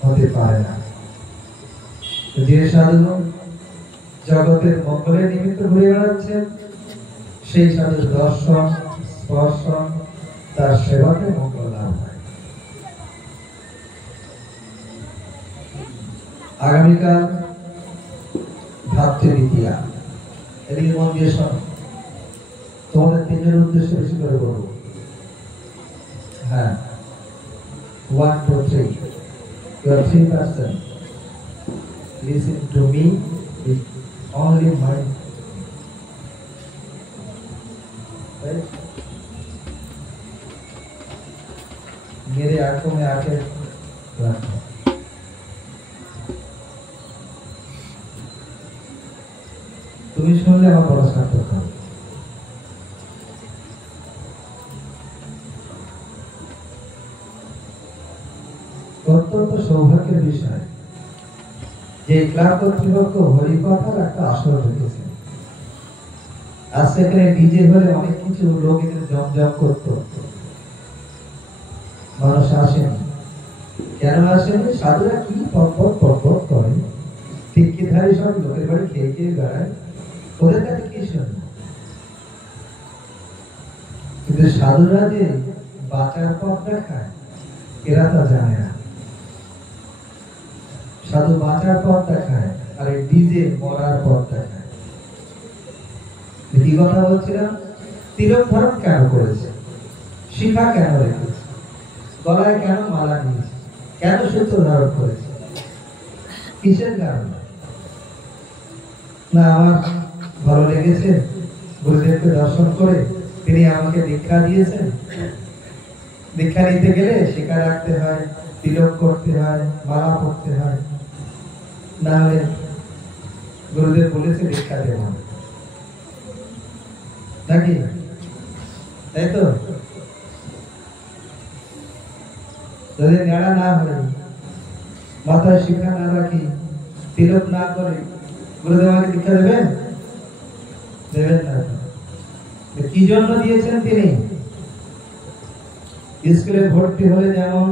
হতে পারে না। যে সাধু জগতের মঙ্গলের নিমিত্ত ঘুরে বেড়াচ্ছেন, সেই সাধুর দর্শন, স্পর্শন, তার সেবাতে মঙ্গল লাভ হয়। আগামীকাল ভাতৃদ্বিতীয়া, এদিকে মন দিয়ে শোনো। তোমাদের তিনজনের উদ্দেশ্যে বেশি করে বলবো। হ্যাঁ, 1 2 3, you are 3 person. Listen to me with only mind. Right? मेरे आंखों में आके रखो। তুমি শুনলে আমার বড় সার্থক হবে। অত্যন্ত সৌভাগ্যের বিষয় যে ক্লাব কর্তৃপক্ষ হরিকথার একটা আসর রেখেছে। আজ সেখানে ডিজে হলে অনেক কিছু লোক এখানে জমজম করত, মানুষ আসেনি। কেন আসেনি? সাধুরা কি পকপক পকপক করে, টিকিধারী সব লোকের বাড়ি খেয়ে খেয়ে বেড়ায়, ওদের কাছে কি শুনবে? কিন্তু সাধুরা যে বাঁচার পথ দেখায়, এরা তা জানে না। সাধু বাঁচার পথ দেখায়, আর এই ডিজে মরার পথ দেখায়। কি কথা বলছিলাম? তিলক ধারণ কেন করেছে? শিখা কেন রেখেছে? গলায় কেন মালা নিয়েছে? কেন সূত্র ধারণ করেছে? কিসের কারণে? না আমার ভালো লেগেছে, গুরুদেবকে দর্শন করে তিনি আমাকে দীক্ষা দিয়েছেন। দীক্ষা নিতে গেলে শিখা রাখতে হয়, তিলক করতে হয়, মালা পড়তে হয়, না হলে গুরুদেব বলেছে দীক্ষা দেব নাকি? তাই তো? যদি নেড়া না হয়, মাথায় শিখা না রাখি, তিলক না করে গুরুদেব আমাকে দীক্ষা দেবেন? দেবেন না। কি জন্য দিয়েছেন তিনি? স্কুলে ভর্তি হলে যেমন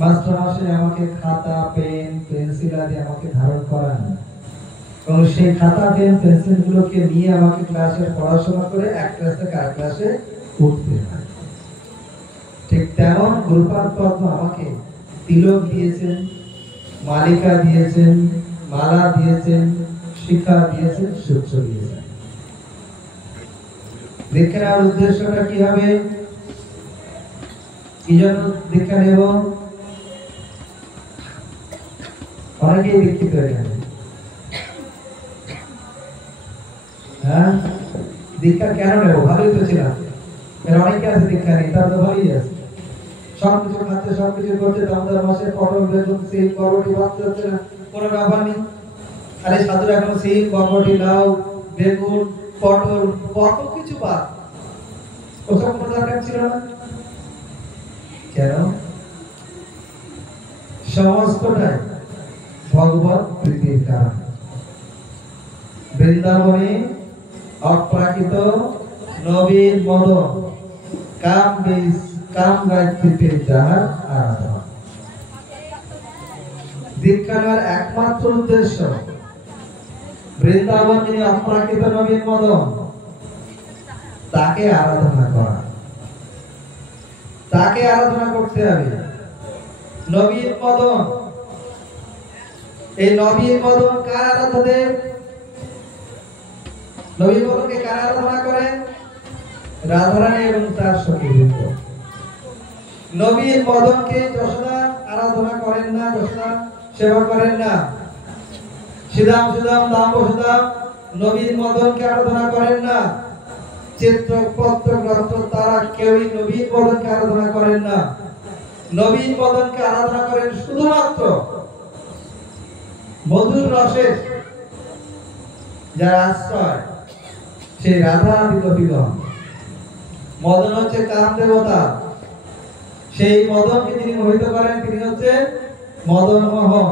মাস্টারমশাই আমাকে খাতা পেন পেন্সিল আদি আমাকে ধারণ করান এবং সেই খাতা পেন পেন্সিল গুলোকে নিয়ে আমাকে ক্লাসে পড়াশোনা করে এক ক্লাস থেকে আরেক ক্লাসে উঠতে হয়। ঠিক তেমন গুরুপাদ পদ্ম আমাকে তিলক দিয়েছেন, মালিকা দিয়েছেন, মালা দিয়েছেন, শিখা দিয়েছেন, সূত্র দিয়েছেন। দীক্ষা নেওয়ার উদ্দেশ্যটা কি হবে? কি জন্য দীক্ষা নেব? অনেকেই দীক্ষিত হয়ে গেছে। হ্যাঁ, দীক্ষা কেন নেব? ভালোই তো ছিলাম। অনেকে আছে দীক্ষা নেই, তারা তো ভালোই আছে, সবকিছু খাচ্ছে, সবকিছু করছে, দামোদর মাসে পটল বেগুন সিম বরবটি ভাবতে হচ্ছে না, কোনো ব্যাপার নেই। আরে সাধুরা এখন সিম বরবটি লাউ বেগুন পটল কত কিছু বাদ, ওসব কোনো দরকার ছিল না। কেন? সমস্তটাই ভগবত প্রীতির কারণ। বৃন্দাবনে অপ্রাকৃত নবীন মদন কাম বীজ কাম গায়ত্রীতে যাহার আরাধনা। দীক্ষা নেওয়ার একমাত্র উদ্দেশ্য বৃন্দাবন যিনি অপ্রাকৃত নবীন মদন তাকে আরাধনা করা, তাকে আরাধনা করতে হবে। নবীন মদন, এই নবীন মদন কার আরাধনা? নবীন মদনকে কার আরাধনা করেন? রাধারানী এবং তার সখীবৃন্দ। নবীন মদনকে যশোদা আরাধনা করেন না, যশোদা সেবা করেন না। শ্রীরাম সুদাম দাম বসুদাম নবীন মদনকে আরাধনা করেন না। চিত্রপত্র গ্রন্থ তারা কেউই নবীন মদনকে আরাধনা করেন না। নবীন মদনকে আরাধনা করেন শুধুমাত্র মধুর রসের যারা আশ্রয়, সেই রাধা গোপীগণ। মদন হচ্ছে কাম দেবতা, সেই মদনকে যিনি মোহিত করেন তিনি হচ্ছে মদন মোহন।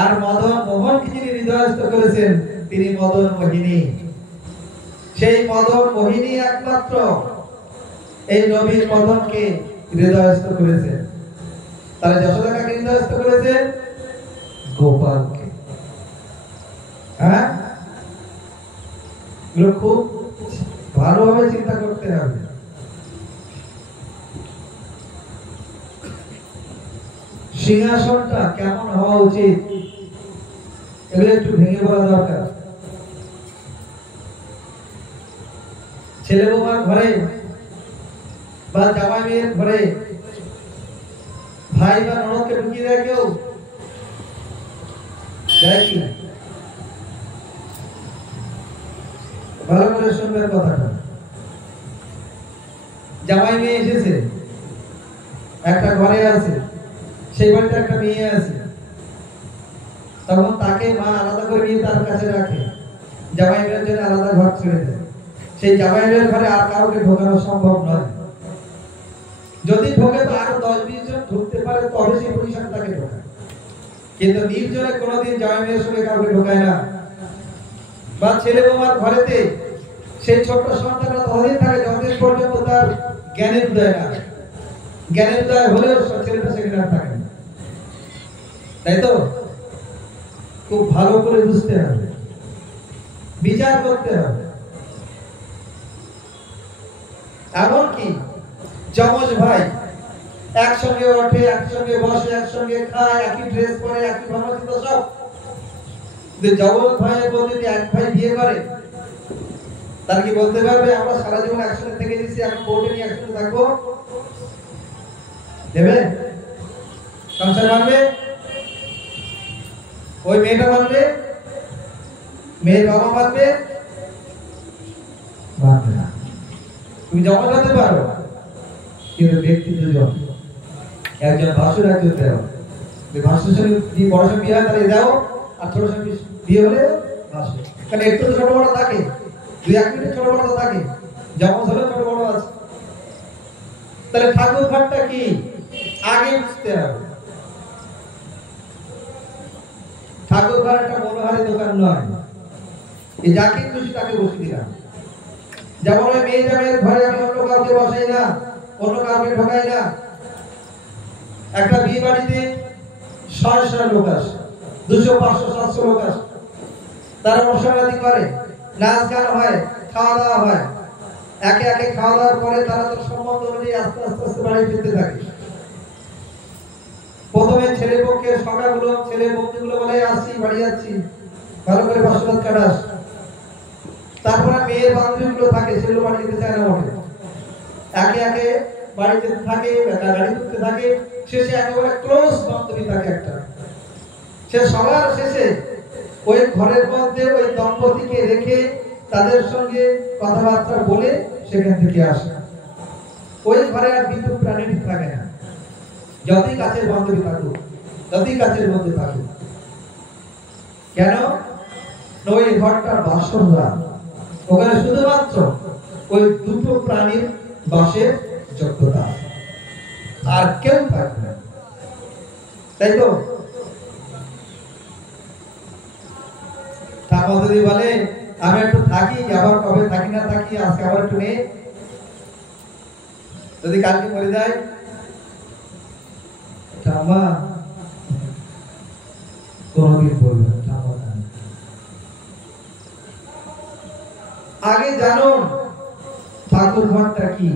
আর মদন মোহনকে যিনি হৃদয়স্থ করেছেন তিনি মদন মোহিনী। সেই মদন মোহিনী একমাত্র এই নবীন মদনকে হৃদয়স্থ করেছেন। তাহলে যশোদা কাকে হৃদয়স্থ করেছেন? গোপালকে। হ্যাঁ, এগুলো খুব ভালোভাবে চিন্তা করতে হবে। সিংহাসনটা কেমন হওয়া উচিত এগুলো একটু ভেঙে বলা দরকার। ছেলে বৌমার ঘরে বা জামাই মেয়ের ঘরে ভাই বা ননদকে ঢুকিয়ে দেয় কেউ? দেয় কি? ভালো করে শুনবেন কথাটা। জামাই মেয়ে এসেছে, একটা ঘরে আছে, সেই বাড়িতে একটা মেয়ে আছে, তখন তাকে মা আলাদা করে নিয়ে তার কাছে রাখে, জামাই মেয়ের জন্য আলাদা ঘর ছেড়ে দেয়। সেই জামাই মেয়ের ঘরে আর কাউকে ঢোকানো সম্ভব নয়। যদি ঢোকে তো আরো 10-20 জন ঢুকতে পারে, তবে সেই পজিশন তাকে ঢোকায়। কিন্তু নির্জনে কোনোদিন জামাই মেয়ের সঙ্গে কাউকে ঢোকায় না। বা ছেলে বৌমার ঘরেতে সেই ছোট্ট সন্তানরা ততদিন থাকে যতদিন পর্যন্ত তার জ্ঞানের উদয় না। জ্ঞানের উদয় হলেও ছেলেটা সেখানে আর থাকে না। তাই তো? খুব ভালো করে বুঝতে হবে, বিচার করতে হবে। এমনকি যমজ ভাই একসঙ্গে ওঠে, একসঙ্গে বসে, একসঙ্গে খায়, একই ড্রেস পরে, একই ভাবনা সব। যমজ ভাইয়ের বলতে এক ভাই বিয়ে করে, তার কি বলতে পারবে আমরা সারা জীবন একসঙ্গে থেকে দিচ্ছি, আমি কোর্টে নিয়ে একসঙ্গে থাকবো? দেবে? সংসার মানবে? ওই মেয়েটা মানবে? মেয়ের বাবা মানবে? মানবে না। তুমি জমা হতে পারো, কিন্তু ব্যক্তি দুজন, একজন ভাসুর একজন দেও। ভাসুর সঙ্গে বড় সঙ্গে বিয়ে হয় তাহলে দাও, আর ছোট সঙ্গে বিয়ে হলে ভাসুর। কারণ একটু তো ছোট বড় থাকে, 2-1 মিনিট ছোট বড় থাকে, যেমন হলে ছোট বড় আছে। তাহলে ঠাকুর ঘরটা কি আগে বুঝতে হবে। ঠাকুর ঘর একটা মনোহারী দোকান নয়, এই যাকে খুশি তাকে বসে দিলাম। যেমন ওই মেয়ে জামাইয়ের ঘরে আমি অন্য কাউকে বসাই না, অন্য কাউকে ঢোকাই না। একটা বিয়ে বাড়িতে 100 লোক আসে, 200, 500, 700 লোক আসে। তারা অনুষ্ঠানাদি করে, নাচ গান হয়, খাওয়া দাওয়া হয়। একে একে খাওয়া দাওয়ার পরে তারা তো সম্বন্ধ অনুযায়ী আস্তে আস্তে আস্তে বাড়ি ফিরতে থাকে। প্রথমে ছেলে পক্ষের সখাগুলো, ছেলে বন্ধুগুলো বলে আসছি, বাড়ি যাচ্ছি, ভালো করে 500 টাকা কাটাস। তারপরে মেয়ের বান্ধবীগুলো থাকে, সেগুলো বাড়ি যেতে চায় না ওঠে। একে একে বাড়ি যেতে থাকে, গাড়ি করতে থাকে। শেষে একেবারে ক্লোজ বান্ধবী থাকে একটা, সে সবার শেষে ওই ঘরের মধ্যে ওই দম্পতিকে রেখে তাদের সঙ্গে কথাবার্তা বলে সেখান থেকে আসে। ওই ঘরে আর বিদ্যুৎ প্রাণী থাকে না, যতই কাছের বান্ধবী থাকুক, যতই কাছের মধ্যে থাকুক। কেন? ওই ঘরটার বাসনরা, ওখানে শুধুমাত্র ওই দুটো প্রাণীর বাসের যোগ্যতা, আর কেউ থাকবে না, তাই তো? ঠাকুর যদি বলে আমি একটু থাকি, আবার কবে থাকি না থাকি, আজকে আবার একটু নেই, যদি কালকে মরে যায়, ঠাম্মা কোনদিন বলবে না, ঠাম্মা আগে জানো ঠাকুর ঘরটা কি,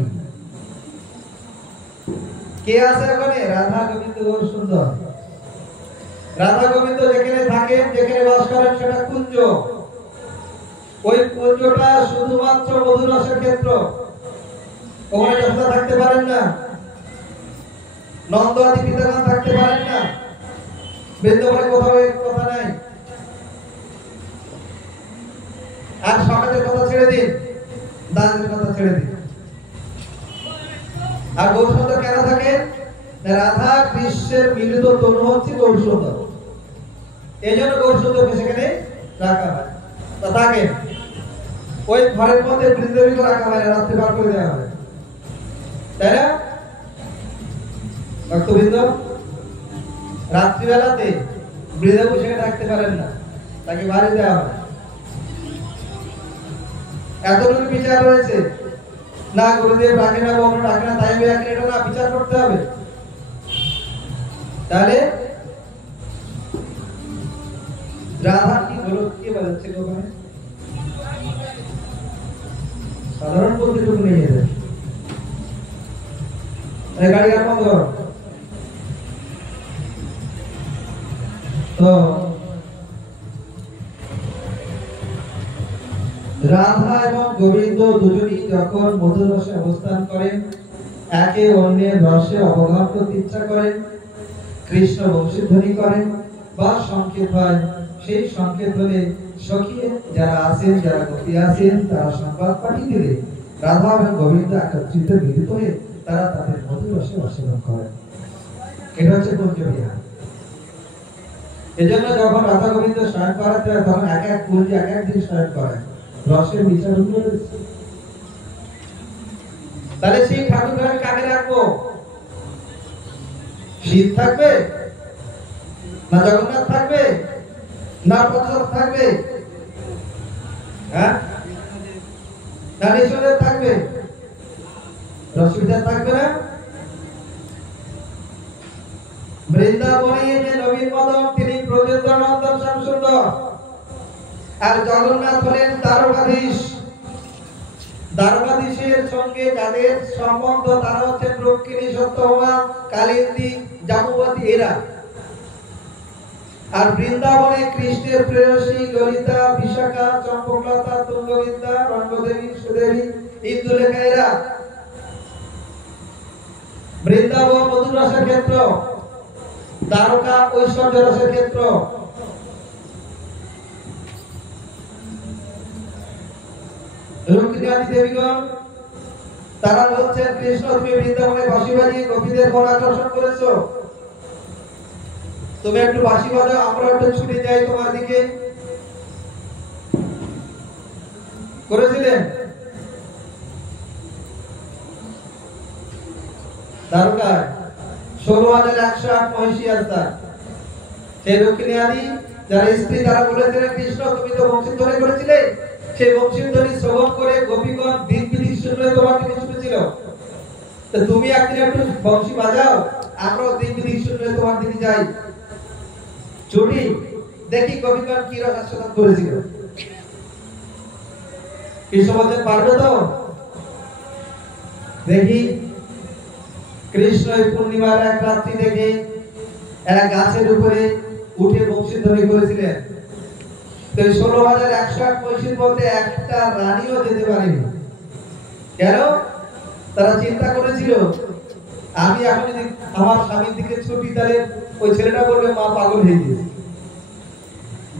কে আছে ওখানে? রাধা গোবিন্দ গৌর সুন্দর। রাধা গোবিন্দ যেখানে থাকেন, যেখানে বাস করেন, সেটা কুঞ্জ। ওই কুঞ্জটা শুধুমাত্র মধুরসের ক্ষেত্র। ওখানে যশোদা থাকতে পারেন না, নন্দ আদি পিতাগণ থাকতে পারেন না, বৃন্দাবনে কোথাও এর কথা নাই। আর সমাজের কথা ছেড়ে দিন, দাসের কথা ছেড়ে দিন। আর গৌরসুন্দর কেন থাকে? রাধা কৃষ্ণের মিলিত তনু হচ্ছে গৌরসুন্দর, এই জন্য গৌরসুন্দরকে সেখানে রাখা হয়। তা থাকে ওই ঘরের মধ্যে বৃন্দাবীকে রাখা হয়, রাত্রে বার করে দেওয়া হয়, তাই না ভক্তবৃন্দ? রাত্রিবেলাতে বৃন্দাবী সেখানে থাকতে পারেন না, তাকে বাড়ি দেওয়া হয়। এতটুকু বিচার রয়েছে না, গুরুদেব রাখে না, বড় রাখে না, তাই রাখে, এটা না বিচার করতে হবে। তাহলে রাধা কি বলো, কি বলছে ওখানে? সাধারণ বলতেটুকু নিয়ে যেতে গাড়ি আর বন্ধ করো। তো রাধা এবং গোবিন্দ দুজনই যখন মধুর রসে অবস্থান করেন, একে অন্যের রসে অবগাহন করতে ইচ্ছা করেন, কৃষ্ণ বংশীধ্বনি করেন বা সংকেত হয়, সেই সংকেত হলে সখী যারা আছেন, যারা গোপী আছেন, তারা সংবাদ পাঠিয়ে দিলে রাধা এবং গোবিন্দ একত্রিত মিলিত হয়ে তারা তাদের মধুর রসে আস্বাদন করেন। এটা হচ্ছে কুঞ্জ বিহার। এজন্য যখন রাধা গোবিন্দ শয়ন করাতে হয়, তখন এক এক কুঞ্জে এক এক দিন শয়ন করেন, রসের বিচার রয়েছে। তাহলে সেই ঠাকুরকে আমি কাকে রাখবো? শিব থাকবে না জগন্নাথ থাকবে না পদ্মনাথ থাকবে, হ্যাঁ না ঈশ্বরের থাকবে, রসবিচার থাকবে না? বৃন্দাবনে যে নবীন মদন, তিনি ব্রজেন্দ্র নন্দন শ্যামসুন্দর, আর জগন্নাথ হলেন দ্বারকাধীশ। দ্বারকাধীশের সঙ্গে যাদের সম্বন্ধ, তারা হচ্ছেন রক্ষিণী, সত্যভামা, কালিন্দী, জাম্বুবতী, এরা। আর বৃন্দাবনে কৃষ্ণের প্রেয়সী ললিতা, বিশাখা, চম্পকলতা, তুঙ্গবিদ্যা, রঙ্গদেবী, সুদেবী, ইন্দুলেখা, এরা। বৃন্দাবন মধুর রসের ক্ষেত্র, দ্বারকা ঐশ্বর্য রসের ক্ষেত্র। রুক্মিণী আদি দেবীগণ, তারা বলছেন কৃষ্ণ তুমি বৃন্দাবনে বাঁশি বাজিয়ে গোপীদের মন আকর্ষণ করেছো, তুমি একটু বাঁশি বাজাও, আমরা একটু ছুটে যাই তোমার দিকে। করেছিলেন দ্বারকায় 16,108 মহিষী আসতা। সেই রুক্মিণী আদি যারা স্ত্রী, তারা বলেছিলেন কৃষ্ণ তুমি তো বংশীধ্বনি করেছিলে, সেই বংশীধ্বনি শ্রবণ করে গোপীগণ দিক বিদিক শুনে তোমার দিকে ছুটেছিল, তো তুমি একদিন একটু বংশী বাজাও, আমরাও দিন দিন শুনলে তোমার দিকে যাই ছুটি দেখি কবিগণ কি রহস্য করেছিল। কৃষ্ণ বলছেন পারবে তো? দেখি কৃষ্ণ পূর্ণিমার এক রাত্রি দেখে এক গাছের উপরে উঠে বংশীধ্বনি করেছিলেন। তো 16,108 মহিষীর মধ্যে একটা রানীও যেতে পারেনি। কেন? তারা চিন্তা করেছিল আমি এখন যদি আমার স্বামীর দিকে ছুটি তাহলে ওই ছেলেটা বলবে মা পাগল হয়ে গেছে,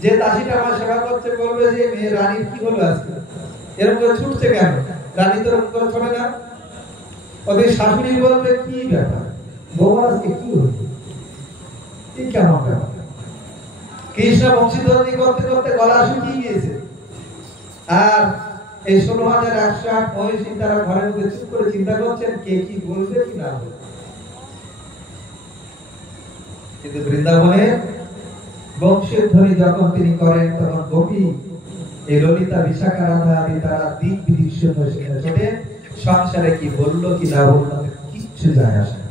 যে দাসীটা আমার সেবা করছে বলবে যে মেয়ে রানীর কি হলো আজকে, এরকম করে ছুটছে কেন? রানী তো এরকম করে ছোটে না। ওদের শাশুড়ি বলবে কি ব্যাপার, বৌমা আজকে কি হলো, কি কেমন ব্যাপার? কৃষ্ণ বংশীধ্বনি করতে করতে গলা শুকিয়ে গিয়েছে। আর এই 16,108 মহিষী তারা ঘরের মধ্যে চুপ করে চিন্তা করছেন কে কি বলবে কি না বলবে। কিন্তু বৃন্দাবনে বংশীধ্বনি যখন তিনি করেন তখন গোপী এই ললিতা বিশাখা রাধা আদি তারা দিক বিদিক শুনে সংসারে কি বললো কি না বললো কিচ্ছু যায় আসে না।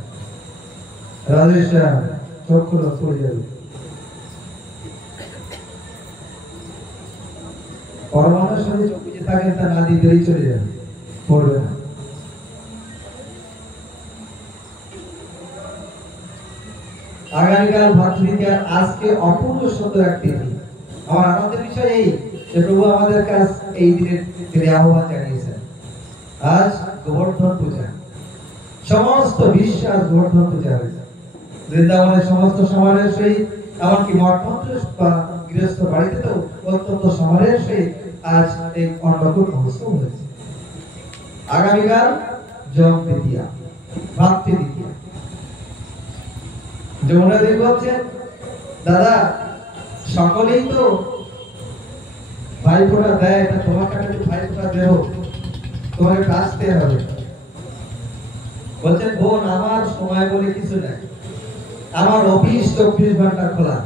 রাজেশা চক্ষু পড়ে যাবে। পরমাণুর সাথে চোখে যে থাকে তা না দিয়ে বেরিয়ে চলে যাবে, পড়বে না। আগামীকাল ভাতৃদ্বিতীয়ার আজকে অপূর্ব সুন্দর এক তিথি। আমার আনন্দের বিষয় এই যে প্রভু আমাদের কাছে এই দিনের তিনি আহ্বান জানিয়েছেন। আজ গোবর্ধন পূজা, সমস্ত বিশ্বাস গোবর্ধন পূজা হয়েছে বৃন্দাবনের সমস্ত সমাজের সহিত, এমনকি মঠ মন্ত্র বা গৃহস্থ বাড়িতে তো অত্যন্ত সমাজের সহিত আজ এই অন্নকূট মহোৎসব হয়েছে। আগামীকাল যম তৃতীয়া, ভাতৃদ্বিতীয়া। যমুনা দেবী বলছেন দাদা সকলেই তো ভাইফোঁটা দেয়, তা তোমাকে একটু ভাইফোঁটা দেব, তোমাকে বাঁচতে হবে। বলছেন বোন আমার সময় বলে কিছু নাই, আমার অফিস 24 ঘন্টা খোলা,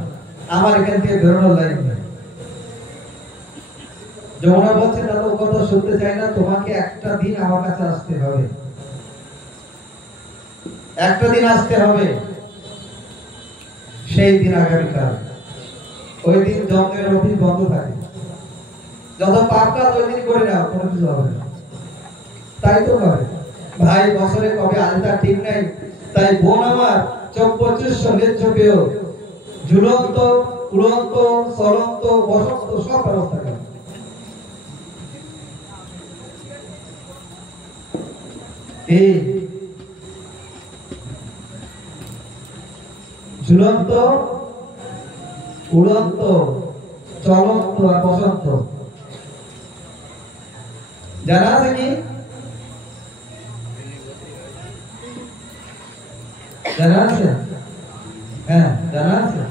আমার এখান থেকে বেরোনোর লাইন নেই। যমুনা বলছে দাদা ও কথা শুনতে চাই না, তোমাকে একটা দিন আমার কাছে আসতে হবে, একটা দিন আসতে হবে। সেই দিন আগামীকাল, ওই দিন জমের অফিস বন্ধ থাকে, যত পাপ কাজ ওই দিন করে নাও, কোনো কিছু হবে না। তাই তো করে ভাই, বছরে কবে আসবে ঠিক নাই, তাই বোন আমার চোখ প্রচুষ্য লেজ্জ পেয়েও ঝুলন্ত উড়ন্ত চলন্ত বসন্ত সব ব্যবস্থা করে। এই ঝুলন্ত উড়ন্ত চলন্ত আর বসন্ত জানা আছে কি? জানা আছে? হ্যাঁ জানা আছে,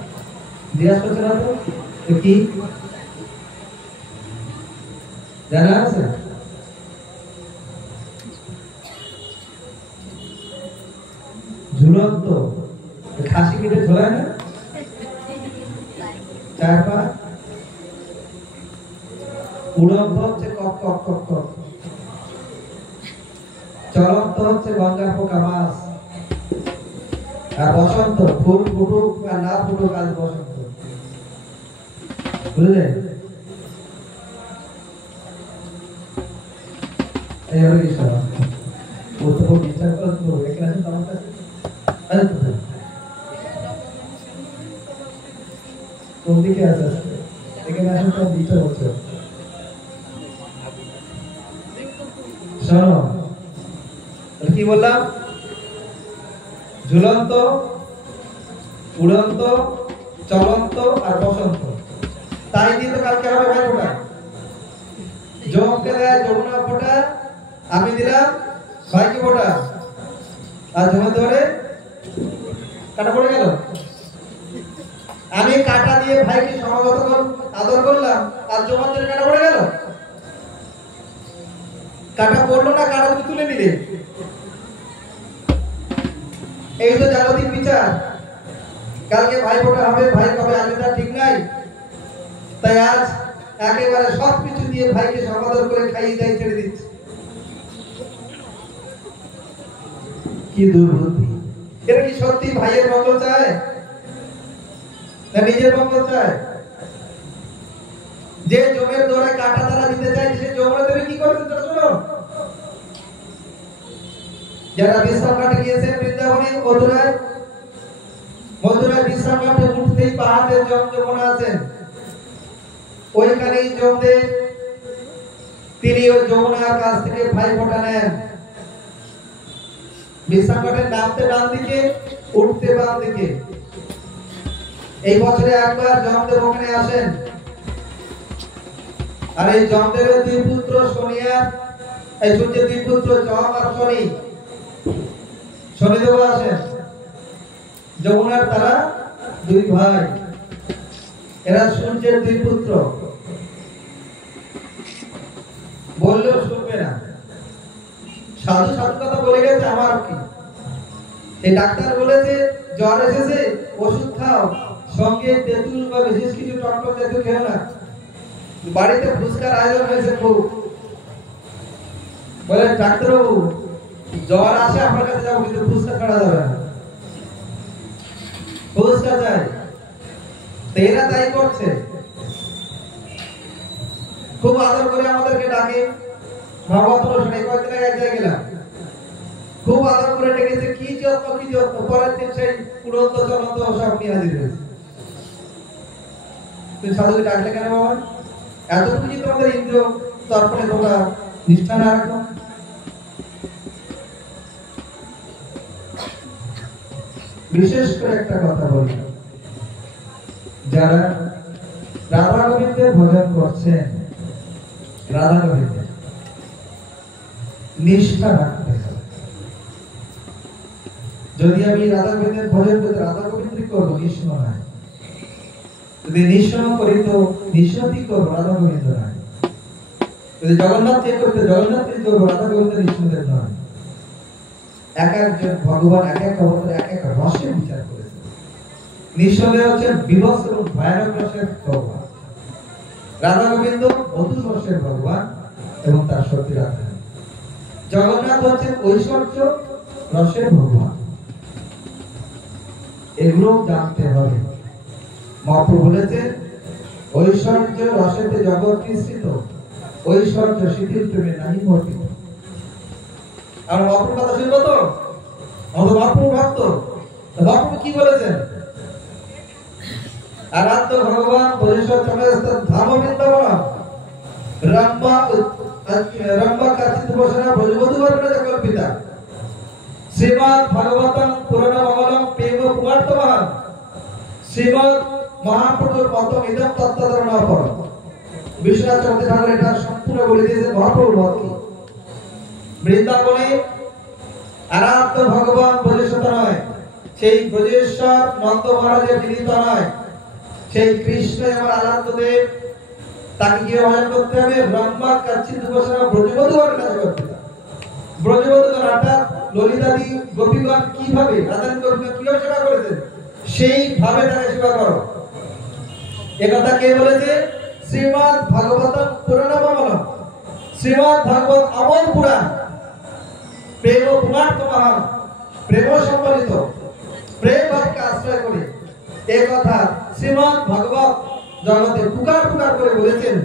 জিজ্ঞাসা করছে না তো কি জানা আছে? ঝুলন্ত খাসি কেটে ঝোলায় না, চার পা। উড়ন্ত হচ্ছে কক কক কক কক, চলন্ত হচ্ছে গঙ্গার পোকা মাছ, আর বসন্ত ফুল ফুটুক আর না ফুটুক আজ বসন্ত। বুঝলেন? এই হলো ঈশ্বর। ও তো বিচার করতো এখানে তো আমার কাছে কোন দিকে আছে এখানে আসলে তো বিচার হচ্ছে। শোনো কি বললাম, ঝুলন্ত উড়ন্ত চলন্ত আর বসন্ত। তাই দিয়ে তো কালকে হবে ভাই ফোঁটা, জমকে দেয় যমুনা ফোঁটা, আমি দিলাম ভাইকে ফোঁটা, আর জমা ধরে কাটা পড়ে গেল। আমি কাটা দিয়ে ভাইকে সমাগত আদর করলাম, আর জমা ধরে কাটা পড়ে গেল। কাটা পড়লো না, কাটা তুলে নিলে। এই তো জাগতিক বিচার। কালকে ভাই ফোঁটা হবে, ভাই কবে আসবে তার ঠিক নাই, তাই আজ একেবারে সবকিছু দিয়ে ভাইকে সমাদর করে খাইয়ে দেয়, ছেড়ে দিচ্ছে। কি দুর্বুদ্ধি! এরা কি সত্যি ভাইয়ের মঙ্গল চায় না নিজের মঙ্গল চায়? যে জমের দৌড়ে কাটা তারা দিতে চায়, সে জমরা দেবে কি করেছে তোরা শোনো। যারা বিশ্রাম ঘাটে গিয়েছেন বৃন্দাবনে, মথুরায় বিশ্রাম ঘাটে উঠতেই পাহাড়ের যমুনা আছেন, ওইখানেই যমদেব তিনি ওই যমুনার কাছ থেকে ভাই ফোঁটা নেন। বিশ্রাম ঘাটে নামতে ডান দিকে, উঠতে বাম দিকে। এই বছরে একবার যমদেব ওখানে আসেন। আর এই যমদেবের দুই পুত্র সূর্যের দুই পুত্র যম আর শনি, শনিদেব আসেন। যমুনার তারা দুই ভাই, এরা সূর্যের দুই পুত্র। বললেও শুনবে না, সাধু সাধু কথা বলে গেছে, আমার কি। এই ডাক্তার বলেছে জ্বর এসেছে, ওষুধ খাও, সঙ্গে তেঁতুল বা বিশেষ কিছু টকটক জাতীয় খেও না। বাড়িতে ফুচকার আয়োজন হয়েছে খুব। বলে ডাক্তারবাবু জ্বর আসে আপনার কাছে যাবো, কিন্তু ফুচকা খাওয়া যাবে না, ফুচকা চাই। এরা তাই করছে। খুব আদর করে আমাদেরকে ডাকে, ভাগবত অনুষ্ঠানে কয়েকদিন আগে এক জায়গায় গেলাম, খুব আদর করে ডেকেছে, কি যত্ন। পরের দিন সেই উড়ন্ত চলন্ত সব নিয়ে হাজির হয়েছে। তুই সাধুকে ডাকলে কেন বাবা? এতটুকু কি তোমাদের ইন্দ্র তর্পণে তোমরা নিষ্ঠা না রাখো? বিশেষ করে একটা কথা বলি, যারা রাধা গোবিন্দের ভজন করছেন, রাধা গোবিন্দের নিষ্ঠা রাখতে হবে। যদি আমি রাধা গোবিন্দের ভজন করতে রাধা গোবিন্দ্রই করবো, কৃষ্ণ নয়। যদি নিঃস্ব করি তো নিঃস্বই করবো, রাধা গোবিন্দ নয়। যদি জগন্নাথকে করতে জগন্নাথই করবো, রাধা গোবিন্দ নিঃস্বদেব নয়। এক একজন ভগবান এক এক অবতারে এক এক রসের বিচার করেছে। নিঃস্বদেব হচ্ছে বিভৎস এবং ভয়ানক রসের ভগবান, রাধা গোবিন্দ মধুর রসের ভগবান এবং তার সতী রাধা। জগন্নাথ হচ্ছে ঐশ্বর্য রসের ভগবান। এগুলো জানতে হবে। মহাপ্রভু বলেছেন ঐশ্বর্য রসেতে জগৎ নিশ্চিত, ঐশ্বর্য শিথিল প্রেমে নাহি মর্পিত। আর মহাপ্রভুর কথা শুনবো তো, আমাদের মহাপ্রভু ভক্ত। মহাপ্রভু কি বলেছেন? আরাধ্য ভগবান পরিষদ চন্দ্রস্থল ধাম বৃন্দাবন রম্বা কাচিত বসনা ব্রজবধূ বর্ণনা কল্পিতা শ্রীমদ্ ভাগবতম পুরাণ মঙ্গলম প্রেম কুমার্তমহং শ্রীমদ্ মহাপ্রভুর মতম ইদম তত্ত্বধর্ম পর। বিশ্বনাথ চন্দ্র ঠাকুর এটা সম্পূর্ণ বলে দিয়েছে মহাপ্রভুর মত কি। বৃন্দাবনে আরাধ্য ভগবান ব্রজেশ্বর নয়, সেই ব্রজেশ্বর নন্দ মহারাজের বিনীত নয়, সেই কৃষ্ণ আমার আরাধ্য দেব। তাকে কি ভজন করতে হবে? ব্রহ্মা কাচ্ছিত বসনা ব্রজবধূ বর্ণনা করতে হবে। ব্রজবধূ অর্থাৎ ললিতাদি গোপীগণ কিভাবে রাধারানী গোপীগণ কিভাবে সেবা করেছেন, সেইভাবে তাকে সেবা করো। একথা কে বলেছে? শ্রীমদ্ ভাগবতম পুরাণ মঙ্গলম, শ্রীমদ্ ভাগবত অমর পুরাণ, প্রেম পুরাণতমহং, প্রেম সম্বলিত, প্রেম ভাবকে আশ্রয় করে এই কথা শ্রীমদ্ ভাগবত জগতে পুকার করে বলেছেন।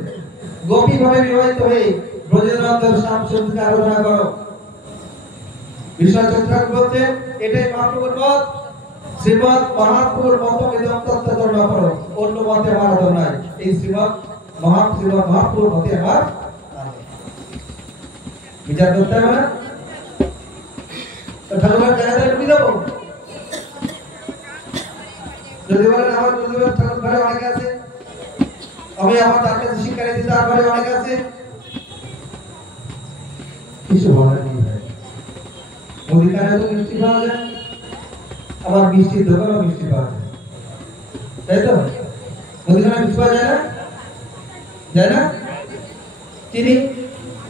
গোপী ভাবে বিবাহিত হয়ে ব্রজেন্দ্র শ্যাম সুন্দরকে আরাধনা করো। বিশ্বনাথ ঠাকুর বলছেন এটাই মহাপ্রভুর মত। শ্রীমদ্ মহাপ্রভুর মত ইদম তত্ত্বধর্ম করো, অন্য মতে আমার আদর নাই। এই শ্রীমদ্ মহাপ্রভুর মতে আমার বিচার করতে হবে না? ঠাকুরের জায়গায় ঢুকে যাবো? যদি বলেন আমার গুরুদেবের ঠাকুর ঘরে অনেকে আছে, আমি আমার তার কাছে শিক্ষা নিয়েছি, তার ঘরে অনেকে আছে, কিছু বলার নেই ভাই। মুদিখানায় তো মিষ্টি পাওয়া যায়, আবার মিষ্টির দোকানেও মিষ্টি পাওয়া যায়, তাই তো? মুদিখানায় মিষ্টি পাওয়া যায় না? যায় না? চিনি,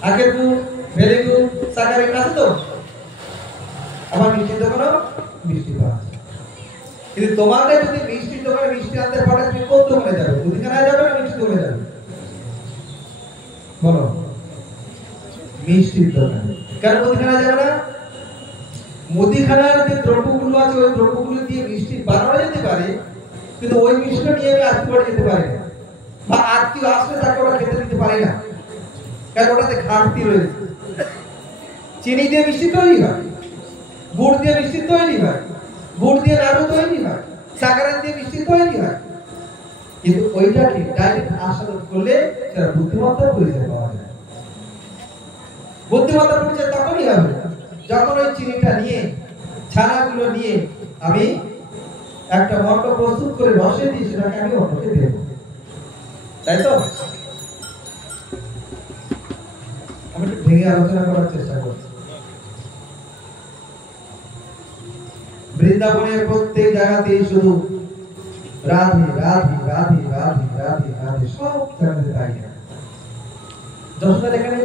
আখের গুড়, ভেলি গুড়, সাকারি আছে তো? আবার মিষ্টির দোকানেও মিষ্টি পাওয়া যায়। কিন্তু তোমাকে যদি মিষ্টির দোকানে মিষ্টি আনতে পারে, তুমি কোন দোকানে যাবে? মুদিখানায় যাবে না মিষ্টির দোকানে যাবে? বলো। মিষ্টির দোকানে। কেন মুদিখানায় যাবে না? মুদিখানার যে দ্রব্যগুলো আছে ওই দ্রব্যগুলো দিয়ে মিষ্টি বানানো যেতে পারে, কিন্তু ওই মিষ্টিটা নিয়ে আমি আত্মীয় বাড়ি যেতে পারি না, বা আত্মীয় আসলে তাকে ওরা খেতে দিতে পারি না, কারণ ওটাতে ঘাটতি রয়েছে। চিনি দিয়ে মিষ্টি তৈরি হয়, গুড় দিয়ে মিষ্টি তৈরি হয়, গুড় দিয়ে নাড়ু তৈরি হয়, সাকারাত দিয়ে মিষ্টি তৈরি হয়, কিন্তু ওইটাকে ডাইরেক্ট আস্বাদন করলে সেটা বুদ্ধিমত্তার পরিচয় পাওয়া যায়। বুদ্ধিমত্তার পরিচয় তখনই হবে যখন ওই চিনিটা নিয়ে, ছানাগুলো নিয়ে আমি একটা মন্ড প্রস্তুত করে রসে দিয়ে সেটাকে আমি অন্যকে দেব, তাই তো? আমি একটু ভেঙে আলোচনা করার চেষ্টা করছি। বৃন্দাবনের প্রত্যেক জায়গাতেই শুধু রাধে রাধে রাধে রাধে রাধে রাধে, সব জায়গাতে তাই। যশোদার এখানে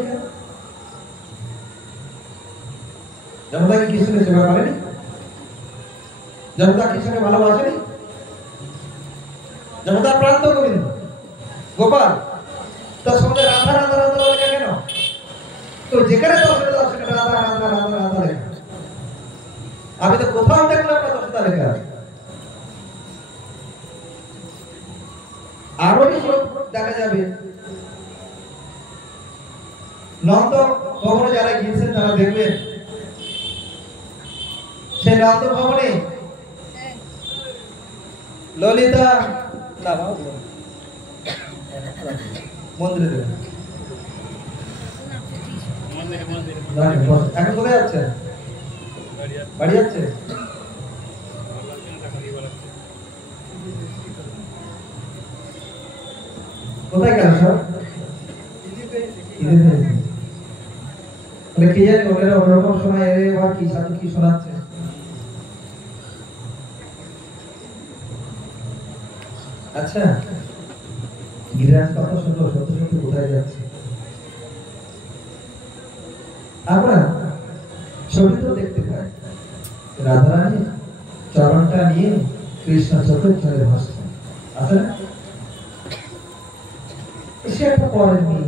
যশোদা কি কৃষ্ণকে সেবা করেনি? যশোদা কৃষ্ণকে ভালোবাসেনি? যশোদা প্রান্ত গোবিন্দ গোপাল, তার সঙ্গে রাধা রাধা রাধা লেখা কেন? তো যেখানে দর্শনে রাধা রাধা রাধা রাধা লেখা, আমি তো কোথাও দেখলাম না যশোদা লেখা। আরো বেশি দেখা যাবে নন্দ ভবনে যারা গিয়েছেন তারা দেখবেন, সেই নন্দ ভবনে ললিতা মন্দিরে এখন কোথায় যাচ্ছে? বাড়ি যাচ্ছে? কোথায় গেল সব? কি জানি ওরা ওরকম শোনায়, এবার কি সাথে কি শোনাচ্ছে। আচ্ছা, গিরিরাজ কত সুন্দর, সত্য সত্যি কোথায় যাচ্ছে? আমরা ছবি তো দেখতে পাই, রাধারানী চরণটা নিয়ে কৃষ্ণ চোখের জলে ভাসছে, আছে না? সে একটা পরের মেয়ে,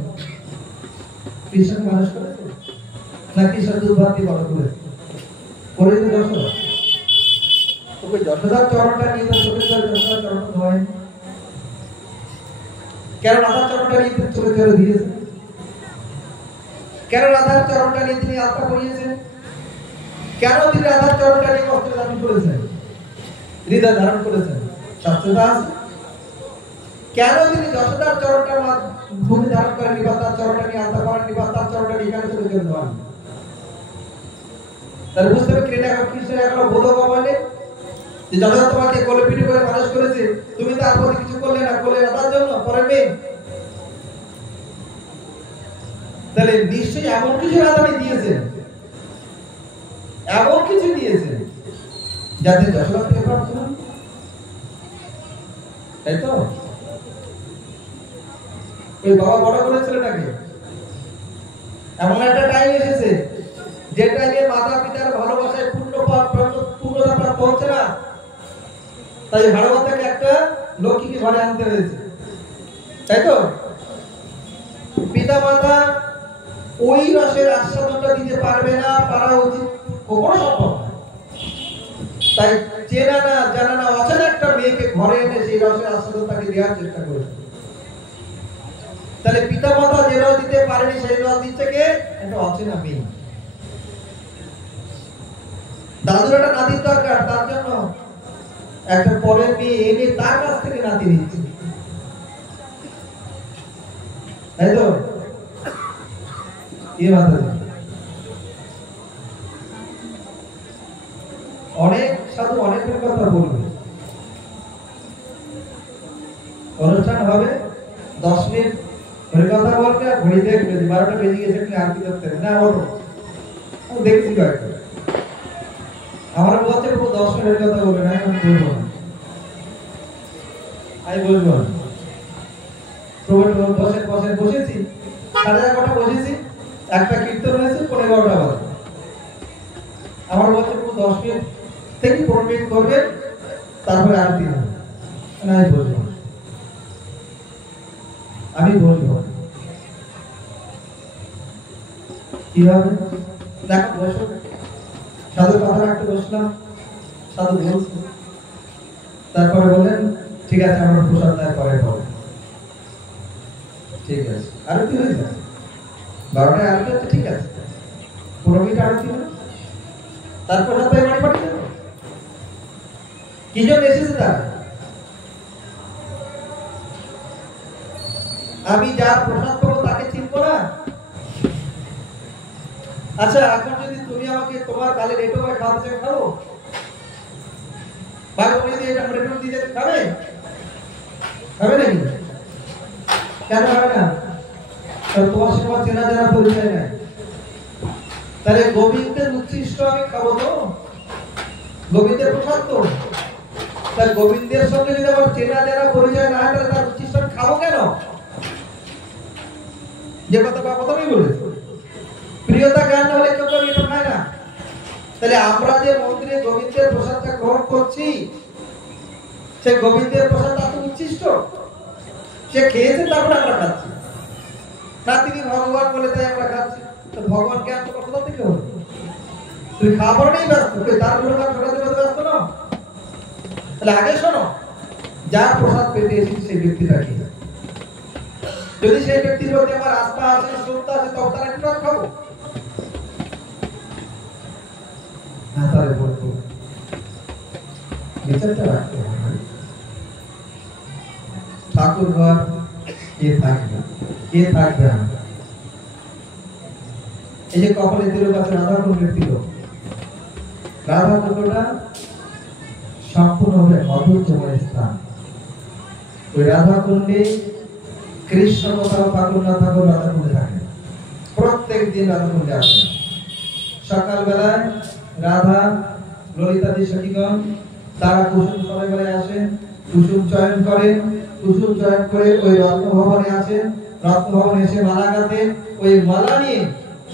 কৃষ্ণ মানুষ করেছে না? কৃষ্ণ দুর্ভাগ্য বড় করেছে, করে তো যশোদা। ওই যশোদার চরণটা নিয়ে তার চোখের জলে যশোদার চরণ ধোয় কেন? রাধার চরণটা নিয়ে তিনি চোখের জলে দিয়েছেন কেন? রাধার চরণটা নিয়ে তিনি আত্মা করিয়েছেন কেন? তিনি রাধার চরণটা নিয়ে বস্ত্র ধারণ করেছেন, হৃদয় ধারণ করেছেন, শাস্ত্রটা আছে। কেন তিনি যশোদার চরণটা ভূমি ধারণ করেননি, বা তার চরণটা নিয়ে আত্মা করেননি, বা তার চরণটা নিয়ে কেন চলে গেলেন ধরেন? তাহলে বুঝতে হবে কৃষ্ণের একটা বোধক বলে যে যশোদা তোমাকে কোলে পিঠে করে মানুষ করেছে, তুমি তার প্রতি কিছু করলে না, করলে রাধার জন্য, পরে মেয়ে। তাহলে নিশ্চয়ই এমন কিছু রাধানি দিয়েছেন, এমন কিছু দিয়েছেন যাতে যশোদা থেকে প্রাপ্ত হন, তাই তো? ওই বাবা বড় করেছিল নাকি? এমন একটা টাইম এসেছে যে টাইমে মাতা পিতার ভালোবাসায় পূর্ণতা পৌঁছে না, তাই ভাড়াবাতাকে একটা লক্ষ্মীকে ঘরে আনতে হয়েছে, তাই তো? পিতা মাতা ওই রসের আস্বাদনটা দিতে পারবে না, পারা উচিত কখনো সম্ভব না। তাই চেনা না জানা না অচেনা একটা মেয়েকে ঘরে এনে সেই রসের আস্বাদন তাকে দেওয়ার চেষ্টা করেছে। তাহলে পিতা মাতা যে রস দিতে পারেনি সেই রস দিচ্ছে কে? একটা অচেনা মেয়ে। দাদুর একটা নাতির দরকার, তার জন্য একটা পরের মেয়ে এনে তার কাছ থেকে নাতি নিচ্ছে, তাই তো? অনেক সাধু অনেকের কথা বলবে, অনুষ্ঠান হবে 10 মিনিট ঘড়ি কথা বলবে, আর ঘড়ি দেখবে 12টা বেজে গেছে, আপনি আরতি করতে হবে না। আমি দেখছি কয়েকটা, আমার বলছে 10 মিনিট কথা বলবে না, আমি বলবো না, আমি বলবো না। বসেছি 11:30 বসেছি, একটা কীর্তন হয়েছে 11:15 বাজে। আমার বলছে 10 মিনিট থেকে 15 মিনিট করবে, তারপরে আরতি হবে। আমি বলবো, আমি বলবো কিভাবে? দেখো বসো, সাধু কথা রাখতে বসলাম, সাধু বলছে, তারপরে বললেন ঠিক আছে আমরা প্রসাদ দেওয়ার পরে হবে, ঠিক আছে আরতি হয়ে যায় 12টায় আরতি হচ্ছে, ঠিক আছে 15 মিনিট আরতি হলো, তারপর হাতে বাড়ি পাঠিয়ে দেবো। কি জন্য এসেছে তারা? আমি যার প্রসাদ পাবো তাকে চিনবো না? আচ্ছা এখন যদি তুমি আমাকে তোমার গালে রেটো করে খাওয়াতে চাও, খাবো? ভালো করে দিয়ে এটা রেটো দিয়ে যেতে খাবে? খাবে নাকি? কেন খাবে না? কারণ তোমার সঙ্গে আমার চেনা জানা পরিচয় নাই। তাহলে গোবিন্দের উচ্ছিষ্ট আমি খাবো তো? গোবিন্দের প্রসাদ তো, তাই গোবিন্দের সঙ্গে যদি আমার চেনা জানা পরিচয় না হয় তাহলে তার উচ্ছিষ্ট আমি খাবো কেন? যে কথা প্রথমেই বলেছি, প্রিয়তা জ্ঞান হলে কেউ কেউ এটা খায় না। তাহলে আমরা যে মন্দিরে গোবিন্দের প্রসাদটা গ্রহণ করছি, সেই গোবিন্দের প্রসাদ এত উচ্ছিষ্ট, সে খেয়েছে তারপরে আমরা খাচ্ছি না, তিনি ভগবান বলে তাই আমরা খাচ্ছি। তো ভগবান জ্ঞান তো কোথা থেকে হলো? তুই খাবার নেই ব্যস্ত, তার গুণগান শোনাতে ব্যস্ত না। তাহলে আগে শোনো, যার প্রসাদ পেতে এসেছি সেই ব্যক্তিটা কি, যদি সেই ব্যক্তির প্রতি আমার আস্থা আছে, শ্রদ্ধা আছে, তবে তারা একটু খাবো না, তাহলে বলবো বিচারটা রাখতে হবে। ঠাকুর ঘর কে থাকবে, কে থাকবে না? এই যে কপালে তিলক আছে, রাধা কুণ্ডের তিলক, রাধা কুণ্ডটা সম্পূর্ণভাবে অধৈর্যময় স্থান। ওই রাধা কুণ্ডে কৃষ্ণ কোথাও ঠাকুর না ঠাকুর রাধা কুণ্ডে থাকে, প্রত্যেক দিন রাধা কুণ্ডে আসে। সকালবেলায় রাধা ললিতাদি সখীগণ তারা কুসুম সবাই আসে, কুসুম চয়ন করে, কুসুম চয়ন করে ওই রত্নভবনে আসে, রত্নভবনে এসে মালা গাঁথে, ওই মালা নিয়ে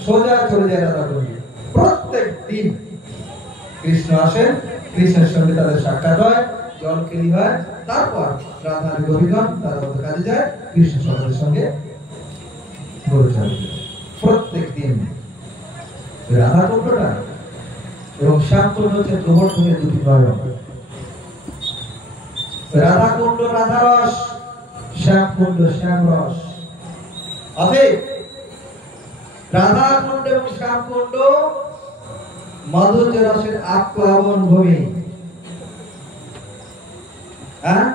সোজা চলে যায় রাধা কুণ্ডে। প্রত্যেক দিন কৃষ্ণ আসেন, কৃষ্ণের সঙ্গে তাদের সাক্ষাৎ হয়, জল খেলি হয়, তারপর রাধার গোপীগণ তারা কাজে যায়, কৃষ্ণ সঙ্গের সঙ্গে প্রত্যেক দিন। রাধা কুণ্ডটা এবং শ্যাম কুণ্ড হচ্ছে গোবর্ধনের দুটি নয়ন। রাধা কুণ্ড রাধারস, শ্যাম কুণ্ড শ্যামরস। অতএব রাধা কুণ্ড এবং শ্যাম কুণ্ড মাধুর্য রসের আপ্লাবন ভূমি। হ্যাঁ,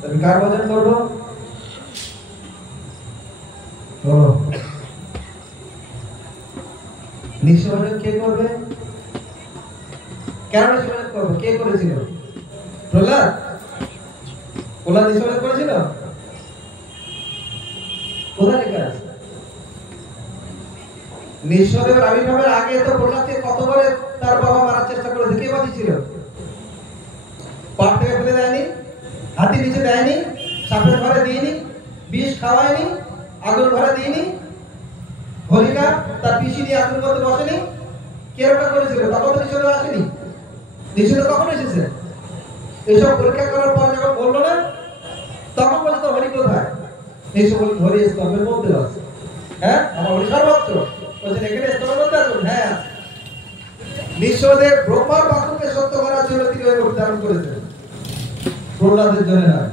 তুমি কার ভজন করবো? নিঃস্বজন কে করবে? কেন নিঃস্বজন করবে? কে করেছিল? প্রহ্লাদ? প্রহ্লাদ নিঃস্বজন করেছিল? কোথায় লেখা আছে? নিঃস্বদেবের আবির্ভাবের আগে তো প্রহ্লাদকে কতবার তার বাবা মারার চেষ্টা করেছে, কে বাঁচিয়েছিল? পাট থেকে ফেলে দেয়নি, হাতি নিচে দেয়নি, সাপের ঘরে দিইনি, বিষ খাওয়ায়নি, আগুন ঘরে দিইনি, হোলিকা তার পিসি দিয়ে আগুন করতে বসেনি, কে ওটা করেছিল? তখন তো নিঃস্বদেব আসেনি। নিঃস্বদেব কখন এসেছে? এইসব পরীক্ষা করার পর যখন বললো না, তখন বলছে তো হরি কোথায়? নিঃস্ব বলি হরি স্তম্ভের মধ্যে আছে। হ্যাঁ, আমার হরি সর্বত্র। বলছেন এখানে স্তম্ভের মধ্যে আছেন? হ্যাঁ। নিঃস্বদেব ব্রহ্মার বাক্যকে সত্য করার জন্য তিনি ওই রূপ ধারণ করেছেন, প্রহ্লাদের জন্য নয়।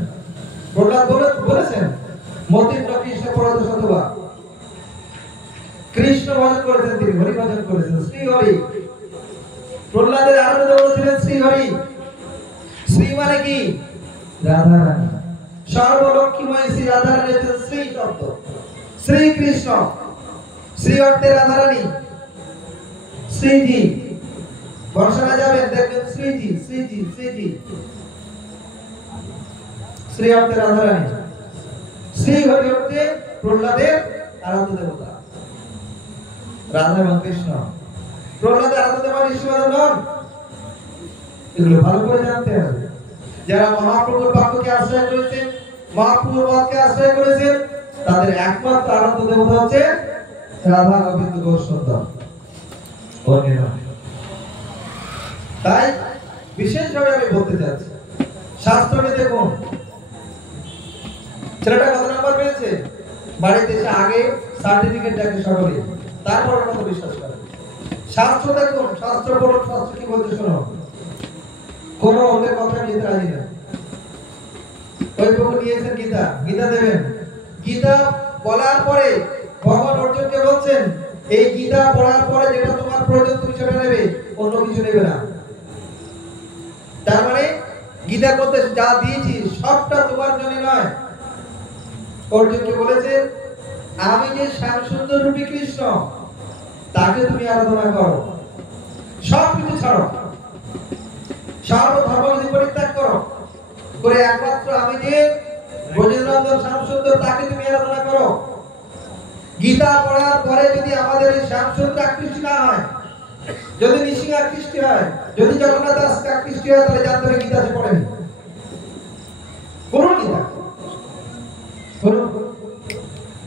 প্রহ্লাদ বলেছেন মতিন্দ্র কৃষ্ণ পরদ শতবার কৃষ্ণ ভজন করেছেন, তিনি হরি ভজন করেছেন, শ্রী হরি। প্রহ্লাদের আরাধ্য দেবতা ছিলেন শ্রী হরি। শ্রী মানে কি? রাধা রানী। সর্বলক্ষ্মীময় শ্রী রাধা রানী হচ্ছেন শ্রী শব্দ। শ্রীকৃষ্ণ, শ্রী অর্থে রাধা রানী, শ্রীজি। বর্ষায় যাবেন দেখবেন শ্রীজি শ্রীজি শ্রীজি, শ্রী অর্থে রাধা রানী। শ্রী হরি অর্থে প্রহ্লাদের আরাধ্য দেবতা রাধা এবং কৃষ্ণ। প্রহ্লাদের আরাধ্য দেবতা ঈশ্বর নন, এগুলো ভালো করে জানতে হবে। যারা মহাপ্রভুর বাক্যকে আশ্রয় করেছেন, মহাপ্রভুর পথকে আশ্রয় করেছেন, তাদের একমাত্র আরাধ্য দেবতা হচ্ছে রাধা গোবিন্দ গৌরসুন্দর। তাই বিশেষভাবে আমি বলতে চাচ্ছি, শাস্ত্রকে দেখুন, ছেলেটা কত নাম্বার পেয়েছে? বাড়িতে এসে আগে সার্টিফিকেট দেখে সকলে, তারপর কত বিশ্বাস করে। শাস্ত্র দেখুন, শাস্ত্র পড়ুন, শাস্ত্র কি বলতে শোনো। কোন অন্যের কথা নিতে রাজি না। ওই প্রভু নিয়েছেন গীতা, গীতা দেবেন। গীতা বলার পরে ভগবান অর্জুনকে বলছেন, এই গীতা পড়ার পরে যেটা তোমার প্রয়োজন তুমি সেটা নেবে, অন্য কিছু নেবে না। তার মানে গীতা করতে যা দিয়েছি সবটা তোমার জন্য নয়। অর্জুনকে বলেছে, আমি যে শ্যাম সুন্দর রূপী কৃষ্ণ তাকে তুমি আরাধনা করো, সব কিছু ছাড়ো, সর্ব ধর্ম পরিত্যাগ করো, করে একমাত্র আমি যে ব্রজেন্দ্রনন্দন শ্যাম সুন্দর তাকে তুমি আরাধনা করো। গীতা পড়ার পরে যদি আমাদের এই শ্যাম সুন্দর আকৃষ্ট না হয়, যদি নৃসিংহ আকৃষ্ট হয়, যদি জগন্নাথ দাস আকৃষ্ট হয়, তাহলে জানতে হবে গীতা সে পড়েনি। কোন গীতা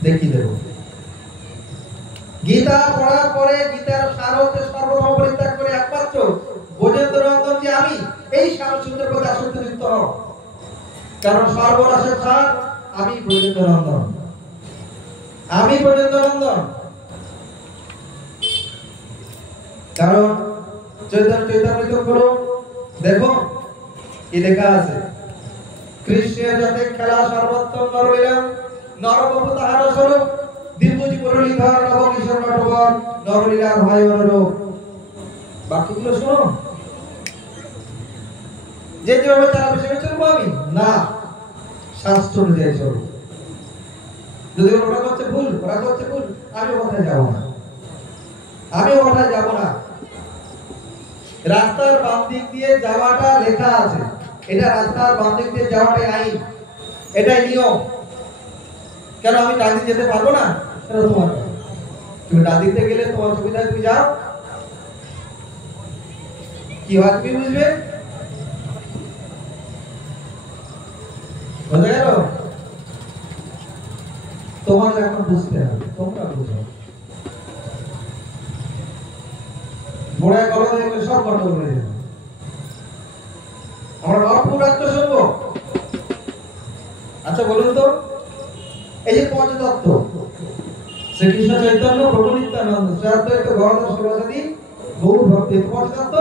দেখিয়ে দেব। গীতা পড়ার পরে গীতার সার হচ্ছে সর্বধর্ম পরিত্যাগ করে একমাত্র ব্রজেন্দ্রনন্দন যে আমি, এই শ্যাম সুন্দর প্রতি আসক্তি যুক্ত হও। কারণ সর্বরাশের সার আমি ব্রজেন্দ্রনন্দন, আমি ব্রজেন্দ্রনন্দন। কারণ চৈতন্য করো, দেখো কি লেখা আছে, কৃষ্ণের যাতে খেলা সর্বোত্তম নরলীলা, নরবপু তাহার স্বরূপ, দিব্যজি মুরলীধর নব কিশোর নটবর, নরলীলার ভয় অনুরূপ। বাক্যগুলো শোনো, যে যেভাবে চালাবে সেভাবে চলবো আমি না, শাস্ত্র অনুযায়ী চলবো। যদি ওরা করছে ভুল, ওরা করছে ভুল, আমি ওখানে যাবো না, আমি ওখানে যাবো না। রাস্তার বাম দিক দিয়ে যাওয়াটা লেখা আছে, এটা রাস্তার বাম দিক দিয়ে যাওয়াটাই আইন, এটাই নিয়ম। কেন আমি ডান দিকে যেতে পারবো না? সেটা তোমার, তুমি ডান দিকে গেলে তোমার সুবিধা, তুমি যাও, কি হয় তুমি বুঝবে। বোঝা গেল? তোমাদের এখন বুঝতে হবে, তোমরা বুঝো। মোড়ায় গলা দেখলে সব গন্ডগোল হয়ে যাবে। আমরা মহাপ্রভুর রাজ্য শুনবো। আচ্ছা বলুন তো, এই যে পঞ্চতত্ত্ব, শ্রীকৃষ্ণ চৈতন্য, প্রভু নিত্যানন্দ, শ্রী অদ্বৈত গদাধর শিবাসাদি গৌর ভক্তি, পঞ্চতত্ত্ব।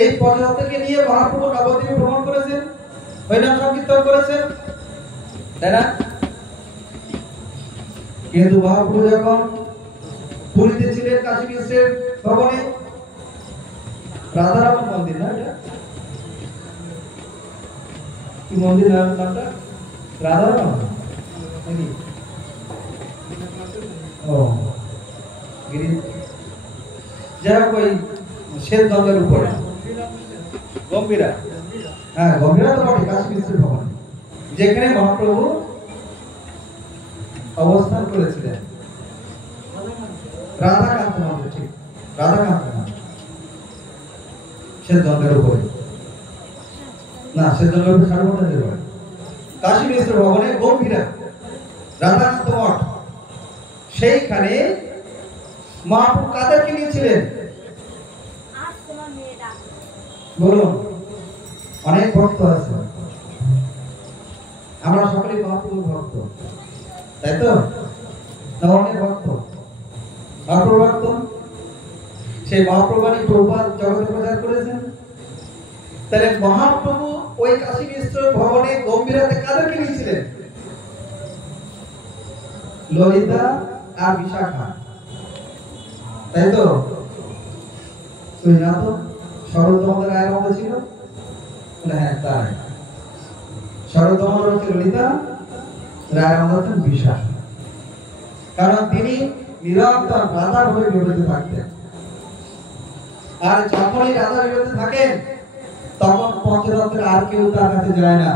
এই পঞ্চতত্ত্বকে নিয়ে মহাপ্রভু নবদ্বীপে ভ্রমণ করেছেন, হরিনাম সংকীর্তন করেছেন, তাই না? কিন্তু মহাপ্রভু যখন পুরীতে ছিলেন, কাশী বিশ্বের ভবনে, রাধারমণ মন্দির না, এটা কি মন্দির নামটা? রাধারমণ নাকি? ও গিরি, যাই হোক, ওই শ্বেত গঙ্গার উপরে গম্ভীরা, হ্যাঁ গম্ভীরা তো বটে, কাশী বিশ্বের ভবনে, যেখানে মহাপ্রভু অবস্থান করেছিলেন। রাধাকান্ত মন্দির, ঠিক রাধাকান্ত মন্দির, শ্বেত গঙ্গার উপরে না, শ্বেত গঙ্গার উপরে সার্বভৌমত্বের উপরে কাশী মিশ্র ভবনে গম্ভীরা রাধাকান্ত মঠ। সেইখানে মহাপ্রভু কাদেরকে নিয়েছিলেন বলুন? অনেক ভক্ত আছে, আমরা সকলেই মহাপ্রভুর ভক্ত, তাই তো? অনেক ভক্ত, মহাপ্রভু ভক্ত। সেই মহাপ্রভু প্রভুপাদ জগতে প্রচার করেছেন। তাহলে মহাপ্রভু ওই কাশী মিশ্র ভবনে গম্ভীরাতে কাদেরকে নিয়েছিলেন? ললিতা আর বিশাখা, তাই তো? তুই না তো শরৎ দমোদর রায়ের মতো ছিল? হ্যাঁ তাই, শরৎ দমোদর হচ্ছে ললিতা, রায়ের মতো হচ্ছেন বিশাখা। কারণ তিনি নিরন্তর রাধার হয়ে বিরোধী থাকতেন, আর যখনই রাধার বিরোধী থাকেন তখন পঞ্চতত্ত্বের আর কেউ তার কাছে যায় না।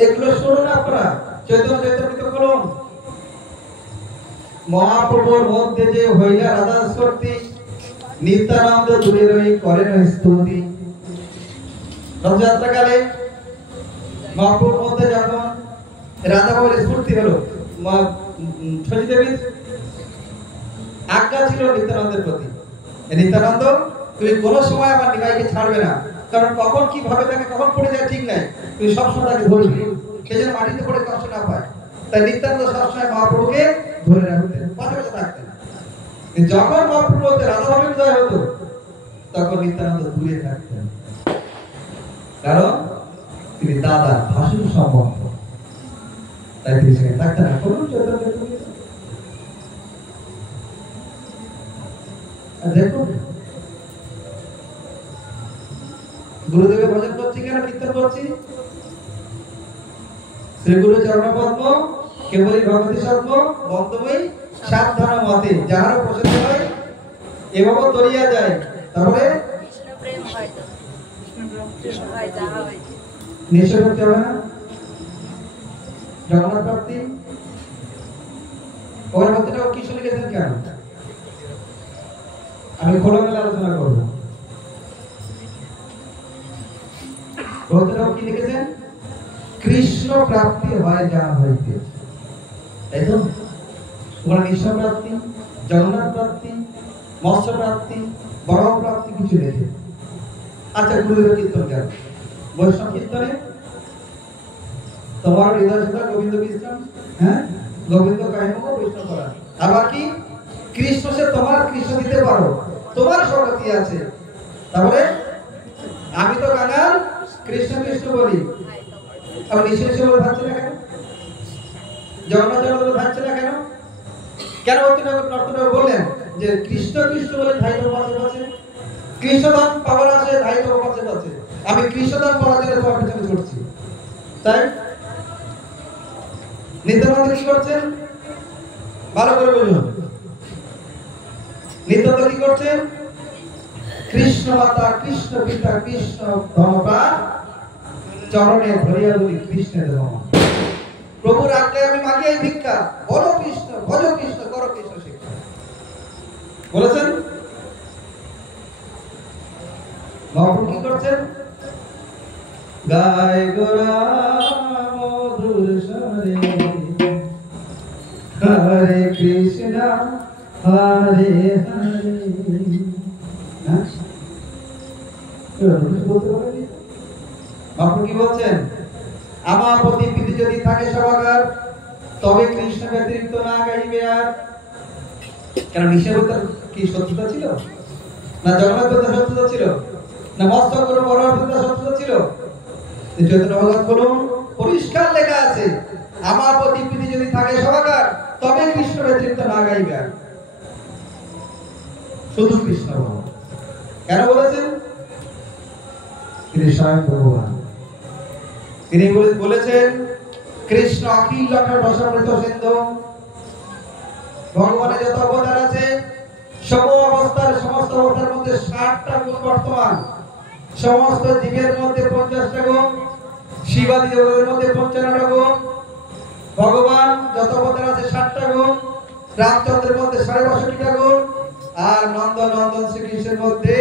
এগুলো শুনুন আপনারা, চৈতন্য চৈতন্য করুন। মহাপ্রভুর মধ্যে যে হইলা রাধা স্তুতি, নিত্যানন্দ দূরে রই করেন স্তুতি। রথযাত্রাকালে মহাপ্রভুর মধ্যে যখন রাধা বলে স্ফূর্তি হলো, ছজি দেবীর আজ্ঞা ছিল নিত্যানন্দের প্রতি, নিত্যানন্দ তুমি কোন সময় আমার নিমাইকে ছাড়বে না, কারণ কখন কি ভাবে তাকে কখন পড়ে যায় ঠিক নাই, তুমি সবসময় তাকে ধরবে। সে যেন মাটিতে পড়ে কষ্ট না পায়। তাই নিত্যানন্দ সবসময় মহাপ্রভুকে ধরে রাখতেন, পাশে পাশে থাকতেন। যখন মহাপ্রভু হতে রাধাভাবে বিদায় হতো তখন নিত্যানন্দ দূরে থাকতেন, কারণ তিনি দাদা ভাসুর সম্বন্ধ, তাই তিনি সেখানে থাকতেন না। করুন দেখুন গুরুদেবের ভজন করছি কেন, কীর্তন করছি? শ্রী গুরু চরণ পদ্ম কেবলই ভগবতী সত্য বন্ধময়ী সাবধান মতে যাহার প্রসন্ন হয় এভাবে তরিয়া যায়। তারপরে নিশ্চয় করতে হবে না জগন্নাথ প্রাপ্তি। ওখানে ভক্তটা কৃষ্ণ লিখেছেন কেন আমি খোলামেলা আলোচনা করব। ভক্তটা কি লিখেছেন? কৃষ্ণ প্রাপ্তি হয় যা হইতে, তাই তো? ওখানে কৃষ্ণ প্রাপ্তি, জগন্নাথ প্রাপ্তি, মৎস্য প্রাপ্তি, বড় প্রাপ্তি কিছু লেখে। আচ্ছা গুরুদেব কীর্তন কেন? বৈষ্ণব কীর্তনে তোমার হৃদয় সদা গোবিন্দ বিশ্রাম, হ্যাঁ গোবিন্দ কাহিনী বৈষ্ণব করা। আবার কি কৃষ্ণ সে তোমার কৃষ্ণ দিতে পারো, তোমার স্বগতি আছে। তারপরে আমি তো কাঙাল কৃষ্ণ কৃষ্ণ বলি, আবার নিঃশেষে বলে থাকছে না কেন? জগন্নাথ জগন্নাথ থাকছে না কেন? কেন নর্তনগর বললেন যে কৃষ্ণ কৃষ্ণ বলে ধাইত পাশে পাশে, কৃষ্ণদান পাওয়ার আছে ধাইত পাশে পাশে, আমি কৃষ্ণদান পাওয়ার জন্য তোমার পিছনে ছুটছি। তাই নিত্যানন্দ কি করছেন ভালো করে বলুন। নিত্যানন্দ কি করছেন? কৃষ্ণ মাতা কৃষ্ণ পিতা কৃষ্ণ ধনপা চরণে ধরিয়া বলি কৃষ্ণের ধর্ম। প্রভুর আজ্ঞায় আমি মাগি এই ভিক্ষা, বলো কৃষ্ণ ভজ কৃষ্ণ করো কৃষ্ণ শিক্ষা বলেছেন। মহাপ্রভু কি করছেন? গায় গোরা মধুর স্বরে হরে কৃষ্ণ হরে হরে। মহাপ্রভু কি বলছেন? আমার প্রতি প্রীতি যদি থাকে সবাকার তবে কৃষ্ণ ব্যতিরিক্ত না গাইবে আর। কেন নিষেধতার কি শত্রুতা ছিল না? জগন্নাথ বলতে শত্রুতা ছিল না? মস্ত করে বড় শত্রুতা ছিল? চৈতন্য ভগবত বলুন পরিষ্কার লেখা আছে আমার প্রতি প্রীতি যদি থাকে সবাকার তবে কৃষ্ণ ব্যতিরিক্ত না গাইবে আর, শুধু কৃষ্ণ বল। কেন বলেছেন? তিনি স্বয়ং ভগবান। তিনি বলেছেন কৃষ্ণ অখিল লক্ষ্য রসমৃত সিন্ধু। ভগবানের যত অবতার আছে সমস্ত অবস্থার মধ্যে 60টা গুণ বর্তমান, সমস্ত জীবের মধ্যে 50টা গুণ, শিবাদি দেবতাদের মধ্যে 55টা গুণ, ভগবান যত অবতার আছে 60টা গুণ, রামচন্দ্রের মধ্যে 62.5টা গুণ, আর নন্দন শ্রীকৃষ্ণের মধ্যে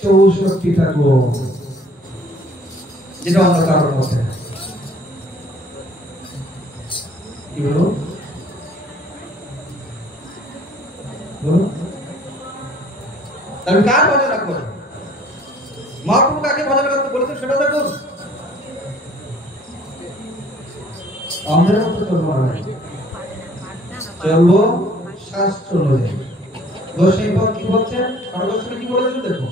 64টা গুণ, যেটা অন্য কারোর মধ্যে কি বলো তাহলে কার ভজন রাখবো? মহাপ্রভু কাকে ভজন করতে বলেছেন সেটা দেখুন। আমাদের মতো চলবো না, চলবো শাস্ত্র অনুযায়ী। গোস্বামী কি বলছেন? গোস্বামী কি বলেছেন দেখুন।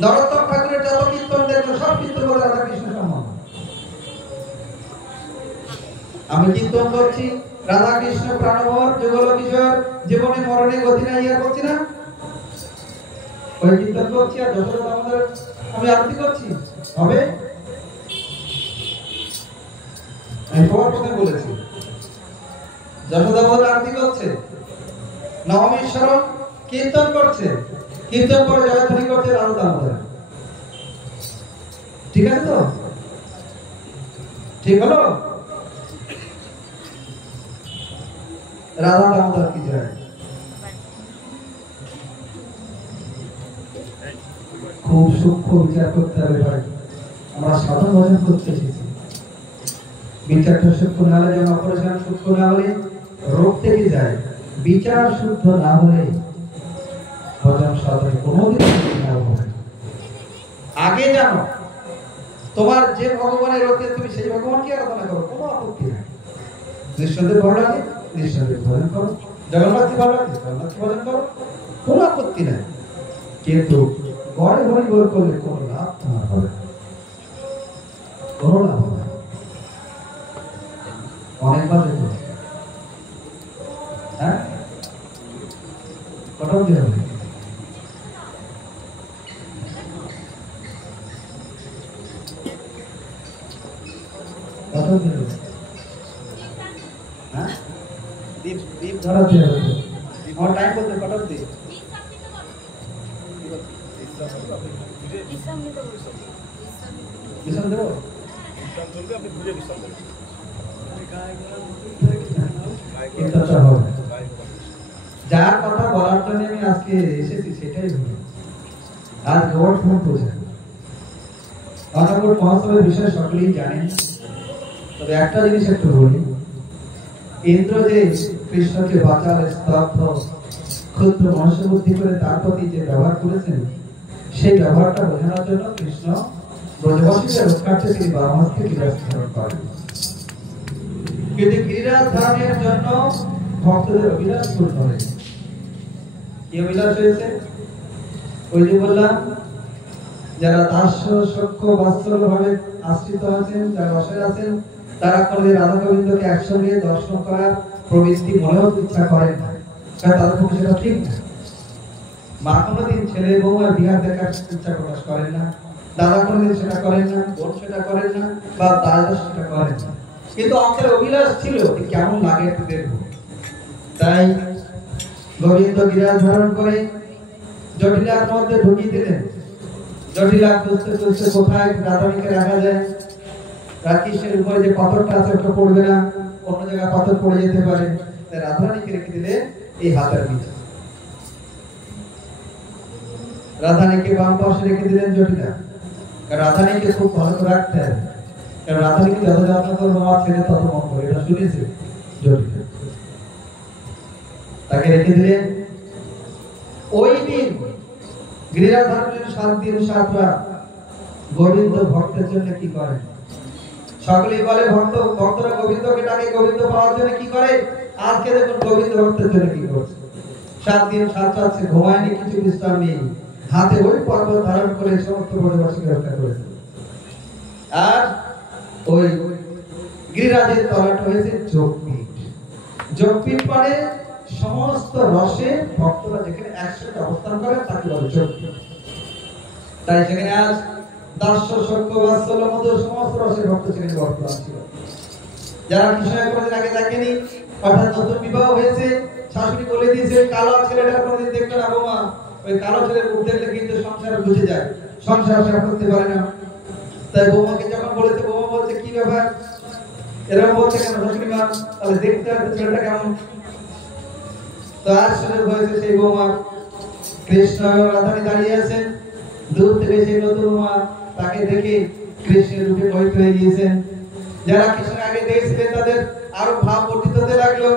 নরোত্তম ঠাকুরের যত কীর্তন দেখবেন সব কীর্তন বলে রাধা কৃষ্ণ সম্বন্ধে। আমি কীর্তন করছি রাধা কৃষ্ণ প্রাণভর যুগল কিশোর জীবনে মরণে গতি নাই আর করছি না? ওই কীর্তন করছি আর যশোদা দামোদর আমি আরতি করছি হবে? আমি সবার কথা বলেছি যশোদা দামোদর আরতি করছে, নবমীশ্বর কীর্তন করছে, কীর্তন করে জয়ধ্বনি করছে রাধা দামোদর। ঠিক আছে তো? ঠিক হলো? রাধা দামোদর কি জয়। খুব সূক্ষ্ম বিচার করতে হবে ভাই। আমরা সাধারণ ভজন করতে এসেছি, বিচারটা সূক্ষ্ম না হলে যেমন অপারেশন সূক্ষ্ম না হলে রোগ থেকে যায়, বিচার শুদ্ধ না হলে ভজন সাধনে কোনোদিন না হবে। আগে জানো তোমার যে ভগবানের রথে তুমি সেই ভগবানকে আরাধনা করো, কোনো আপত্তি নাই। কৃষ্ণদেব ভালো লাগে কৃষ্ণদেব ভজন করো, জগন্নাথকে ভালো লাগে জগন্নাথকে ভজন করো, কোনো আপত্তি নাই। কিন্তু ঘরে ঘরে বই করলে কোনো লাভ তোমার হবে না, কোনো লাভ হবে না। অনেক বাজে তো, হ্যাঁ কটা অবধি হবে? কটা অবধি হবে? হ্যাঁ দীপ দীপ ধরাতে হবে তো। আমার টাইম বলতে কটা অবধি? বিশ্রাম দেবো? কীর্তনটা হবে। যার কথা বলার জন্য আমি আজকে এসেছি সেটাই হলো। আজ গৌড় ফোন করছে, অনাগত মহোৎসবের বিষয়ে সকলেই জানেন। তবে একটা জিনিস একটু বলি, ইন্দ্র যে কৃষ্ণকে বাঁচালে স্তব্ধ ক্ষুদ্র মনুষ্য বুদ্ধি করে তার প্রতি যে ব্যবহার করেছেন, সেই ব্যবহারটা বোঝানোর জন্য কৃষ্ণ ব্রজবাসীদের রক্ষার্থে তিনি বারমাসকে গিরিরাজ ধারণ করেন। কিন্তু গিরিরাজ ধারণের জন্য ভক্তদের অভিলাষ পূর্ণ হয়েছে। কি অভিলাষ হয়েছে? ওই যে বললাম, যারা দাস্য সখ্য বাৎসল্য ভাবে আশ্রিত আছেন, যারা রসে আছেন, তারা কোনদিন রাধা গোবিন্দকে একসঙ্গে দর্শন করার প্রবৃত্তি মনেও ইচ্ছা করেন না, কারণ তাদের পক্ষে সেটা ঠিক না। মা কোনোদিন ছেলে বউ আর বিহার দেখার ইচ্ছা প্রকাশ করেন না, দাদা কোনোদিন সেটা করেন না, বোন সেটা করেন না, বা দাদা সেটা করেন না। কিন্তু অন্তরে অভিলাষ ছিল কেমন লাগে একটু দেখবো। তাই গোবিন্দ গিরিরাজ ধারণ করে জটিলার মধ্যে ঢুকিয়ে দিলেন। জটিলা খুঁজতে খুঁজতে কোথায় রাধারানীকে রাখা যায়, রাকৃষ্ণের উপরে যে পাথরটা আছে ওটা পড়বে না, অন্য জায়গায় পাথর পড়ে যেতে পারে, তাই রাধারানীকে রেখে দিলে এই হাতের নিচে। রাধারানীকে বাম পাশে রেখে দিলেন জটিলা, কারণ রাধারানীকে খুব ভালো করে রাখতে হবে, কারণ রাধারানীকে যত যত্ন করবো আমার ছেলে তত মন করে, এটা শুনেছে জটিলা। তাকে রেখে দিলেন। ওই দিন গিরিরাজ ধারণের 7 দিন 7 রাত গোবিন্দ ভক্তের জন্য কি করেন? সকলেই বলে ভক্তরা গোবিন্দকে ডাকে, গোবিন্দ পাওয়ার জন্য কি করে? আজকে দেখুন গোবিন্দ ভক্তের জন্য কি করছে। 7 দিন 7 রাত সে ঘুমায়নি, কিছু বিশ্রাম নেই, হাতে ওই পর্বত ধারণ করে সমস্ত ব্রজবাসীকে রক্ষা করেছে। আর ওই গিরিরাজের তলাটা হয়েছে যোগপীঠ। যোগপীঠ মানে সমস্ত রসে ভক্তরা যেখানে একসাথে অবস্থান করে তাকে বলে যোগপীঠ। তাই সেখানে আজ দাস্য সখ্য বাৎসল্য মধুর সমস্ত রসের ভক্ত সেখানে বর্তমান ছিল। যারা কৃষ্ণকে কোনোদিন আগে দেখেনি, অর্থাৎ নতুন বিবাহ হয়েছে, শাশুড়ি বলে দিয়েছে কালো ছেলেটা কোনোদিন দেখবে না বৌমা, ওই কালো ছেলের মুখ দেখলে কিন্তু সংসার বুঝে যায়, সংসার সে করতে পারে না। তাই বৌমাকে যখন বলেছে, বৌমা বলছে কি ব্যাপার এরকম বলছে কেন শাশুড়ি মা, তাহলে দেখতে হবে ছেলেটা কেমন। তার সুযোগ হয়েছে সেই বৌমা। কৃষ্ণ এবং রাধারানী দাঁড়িয়ে আছেন, দূর থেকে সেই নতুন মা তাকে দেখে কৃষ্ণের রূপে মোহিত হয়ে গিয়েছেন। যারা কৃষ্ণের আগে দেখছিলেন তাদের আরো ভাব বর্ধিত হতে লাগলো।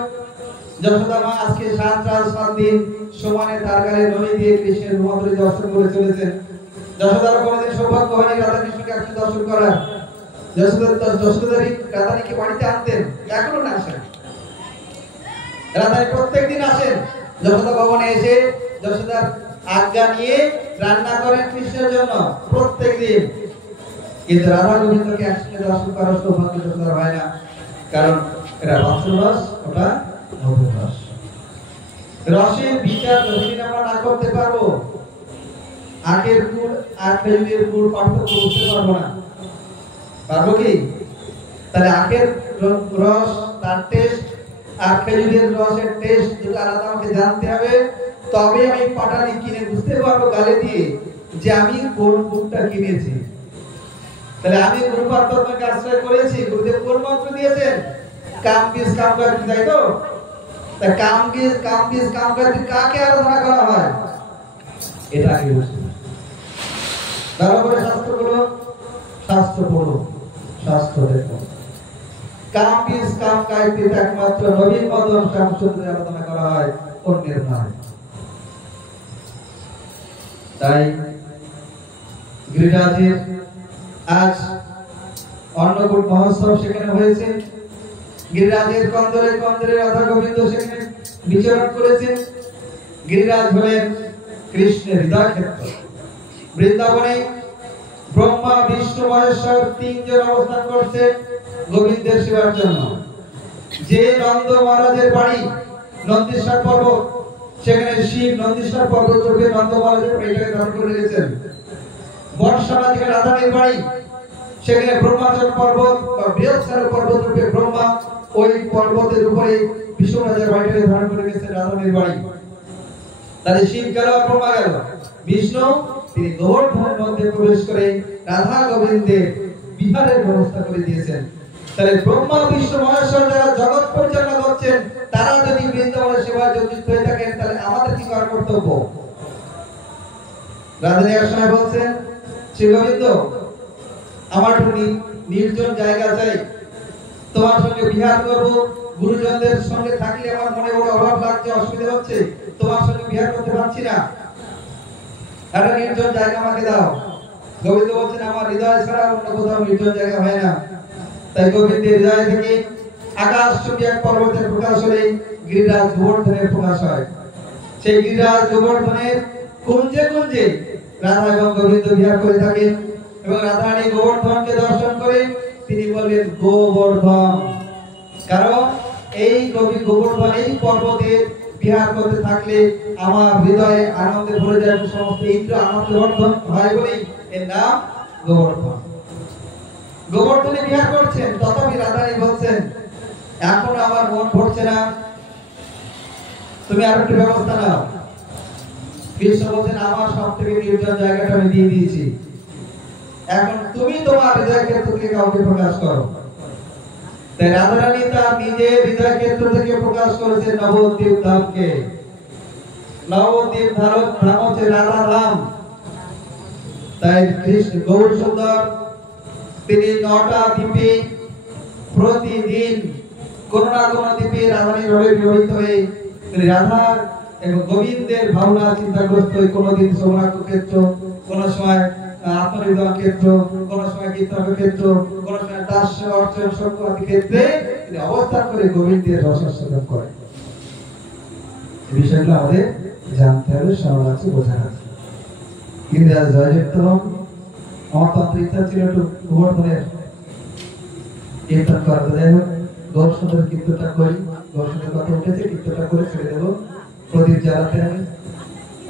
যশোদা মা আজকে 7 রাত 7 দিন সমানে তার গায়ে ননি দিয়ে কৃষ্ণের মন্দিরে দর্শন করে চলেছেন। যশোদার কোনোদিন সৌভাগ্য হয়নি রাধা কৃষ্ণকে একসাথে দর্শন করার। যশোদারি রাধারানীকে বাড়িতে আনতেন, এখনো না আসেন। রাধারানী প্রত্যেকদিন আসেন যশোদা ভবনে, এসে যশোদার আজ্ঞা নিয়ে রান্না করেন কৃষ্ণের জন্য প্রত্যেকদিন। কিন্তু রাধা গোবিন্দকে একসাথে দর্শন করার সৌভাগ্য যশোদার হয় না, কারণ এটা বাৎসল্য রস, ওটা মধুর রস। রসের বিচার যতদিন আমরা না করতে পারবো, আখের গুড় আর খেজুরের গুড় পার্থক্য বুঝতে পারবো না। পারবো কি? তাহলে আখের রস তার টেস্ট আর খেজুরের রসের টেস্ট দুটো আলাদা আমাকে জানতে হবে, তবে আমি পাটালি কিনে বুঝতে পারবো গালে দিয়ে যে আমি কোন গুড়টা কিনেছি। তাহলে আমি গুরুপাদ পদ্মকে আশ্রয় করেছি, গুরুদেব কোন মন্ত্র দিয়েছেন? কাম বীজ কাম করতে, তাই তো? তা কাম বীজ কাম করতে কাকে আরাধনা করা হয়? এটা আগে বুঝতে হবে। তারপরে শাস্ত্রগুলো, শাস্ত্র পড়ো, শাস্ত্র দেখো। কাম বীজ কাম কাইতে একমাত্র নবীন মদন শ্যামচন্দ্রের আরাধনা করা হয়, অন্যের নয়। তাই গিরিরাজের আজ অন্নকূট মহোৎসব সেখানে হয়েছে। গিরিরাজের কন্দরে কন্দরে রাধা গোবিন্দ সেখানে বিচরণ করেছেন। গিরিরাজ হলেন কৃষ্ণের হৃদয় ক্ষেত্র। বৃন্দাবনে ব্রহ্মা বিষ্ণু মহেশ্বর তিনজন অবস্থান করছে গোবিন্দের সেবার জন্য। যে নন্দ মহারাজের বাড়ি নন্দীশ্বর পর্বত, সেখানে শিব নন্দীশ্বর পর্বত রূপে নন্দ মহারাজের বাড়িটাকে ধারণ করে রেখেছেন। বর্ষারা যেখানে রাধারানীর বাড়ি, সেখানে ব্রহ্মাচল পর্বত বা বৃহস্পতি পর্বত রূপে ব্রহ্মা ওই পর্বতের উপরে বিষ্ণু রাজার বাড়িটাকে ধারণ করে রেখেছেন রাধারানীর বাড়ি। তাহলে শিব গেল, ব্রহ্মা গেল, বিষ্ণু তিনি গোবর্ধনের মধ্যে প্রবেশ করে রাধা গোবিন্দের বিহারের ব্যবস্থা করে দিয়েছেন। তাহলে ব্রহ্মা বিষ্ণু মহেশ্বর যারা জগৎ পরিচালনা করছেন, তারা যদি বৃন্দাবনের সেবায় যুক্ত হয়ে থাকেন, তাহলে আমাদের কি করার কর্তব্য? রাধারানীর সময় বলছেন, শ্রী গোবিন্দ আমার একটু নির্জন জায়গা চাই, তোমার সঙ্গে বিহার করব, গুরুজনদের সঙ্গে থাকলে আমার মনে বড় অভাব লাগছে, অসুবিধা হচ্ছে, তোমার সঙ্গে বিহার করতে পারছি না, একটা নির্জন জায়গা আমাকে দাও। গোবিন্দ বলছেন, আমার হৃদয় ছাড়া অন্য কোথাও নির্জন জায়গা হয় না। তাই গোবিন্দের হৃদয় থেকে আকাশচুম্বী এক পর্বতের প্রকাশ হলে গিরিরাজ গোবর্ধনের প্রকাশ হয়। সেই গিরিরাজ গোবর্ধনের কুঞ্জে কুঞ্জে রাধা এবং গোবিন্দ বিহার করে থাকেন এবং রাধারানী গোবর্ধনকে দর্শন করে তিনি বললেন গোবর্ধন, কারণ এই গোবর্ধন এই পর্বতের বিহার করতে থাকলে আমার হৃদয়ে আনন্দে ভরে যায়, সমস্ত ইন্দ্র আনন্দবর্ধন হয় বলেই এর নাম গোবর্ধন। গোবর্ধনে বিহার করছেন, তথাপি রাধারানী বলছেন, এখন আমার মন ভরছে না, তুমি আর একটু ব্যবস্থা নাও। কৃষ্ণ বলছেন, আমার সব থেকে নির্জন জায়গাটা আমি দিয়ে দিয়েছি, এখন তুমি তোমার হৃদয় ক্ষেত্র থেকে কাউকে প্রকাশ করো। তাই রাধারানী তার নিজের হৃদয় ক্ষেত্র থেকে প্রকাশ করেছেন নবদ্বীপ ধামকে। নবদ্বীপ ধাম হচ্ছে রাধা ধাম। তাই কৃষ্ণ গৌর সুন্দর তিনি 9টা দ্বীপে প্রতিদিন কোন না কোন দ্বীপে রাধারানীর রবে বিবাহিত হয়ে তিনি রাধা এবং গোবিন্দের ভাবনা চিন্তাগ্রস্ত হয়ে কোনদিন সৌভাগ্য ক্ষেত্র, কোন সময় আত্মনির্ভর ক্ষেত্র, কোন সময় কীর্তন ক্ষেত্র, কোন সময় দাস্য অর্চন সঙ্গতি ক্ষেত্রে তিনি অবস্থান করে গোবিন্দের রসাস্বাদন করেন। এই বিষয়গুলো আমাদের জানতে হবে, সবার আছে, বোঝা আছে। গিরিরাজ জয়যুক্ত হন। আমার তন্ত্র ইচ্ছা ছিল একটু গোবর্ধনের কীর্তন করতে, যাই হোক গৌর সুন্দর কীর্তনটা করি, গৌর সুন্দর কথা উঠেছে, কীর্তনটা করে ছেড়ে দেবো। প্রদীপ জ্বালাতে হবে,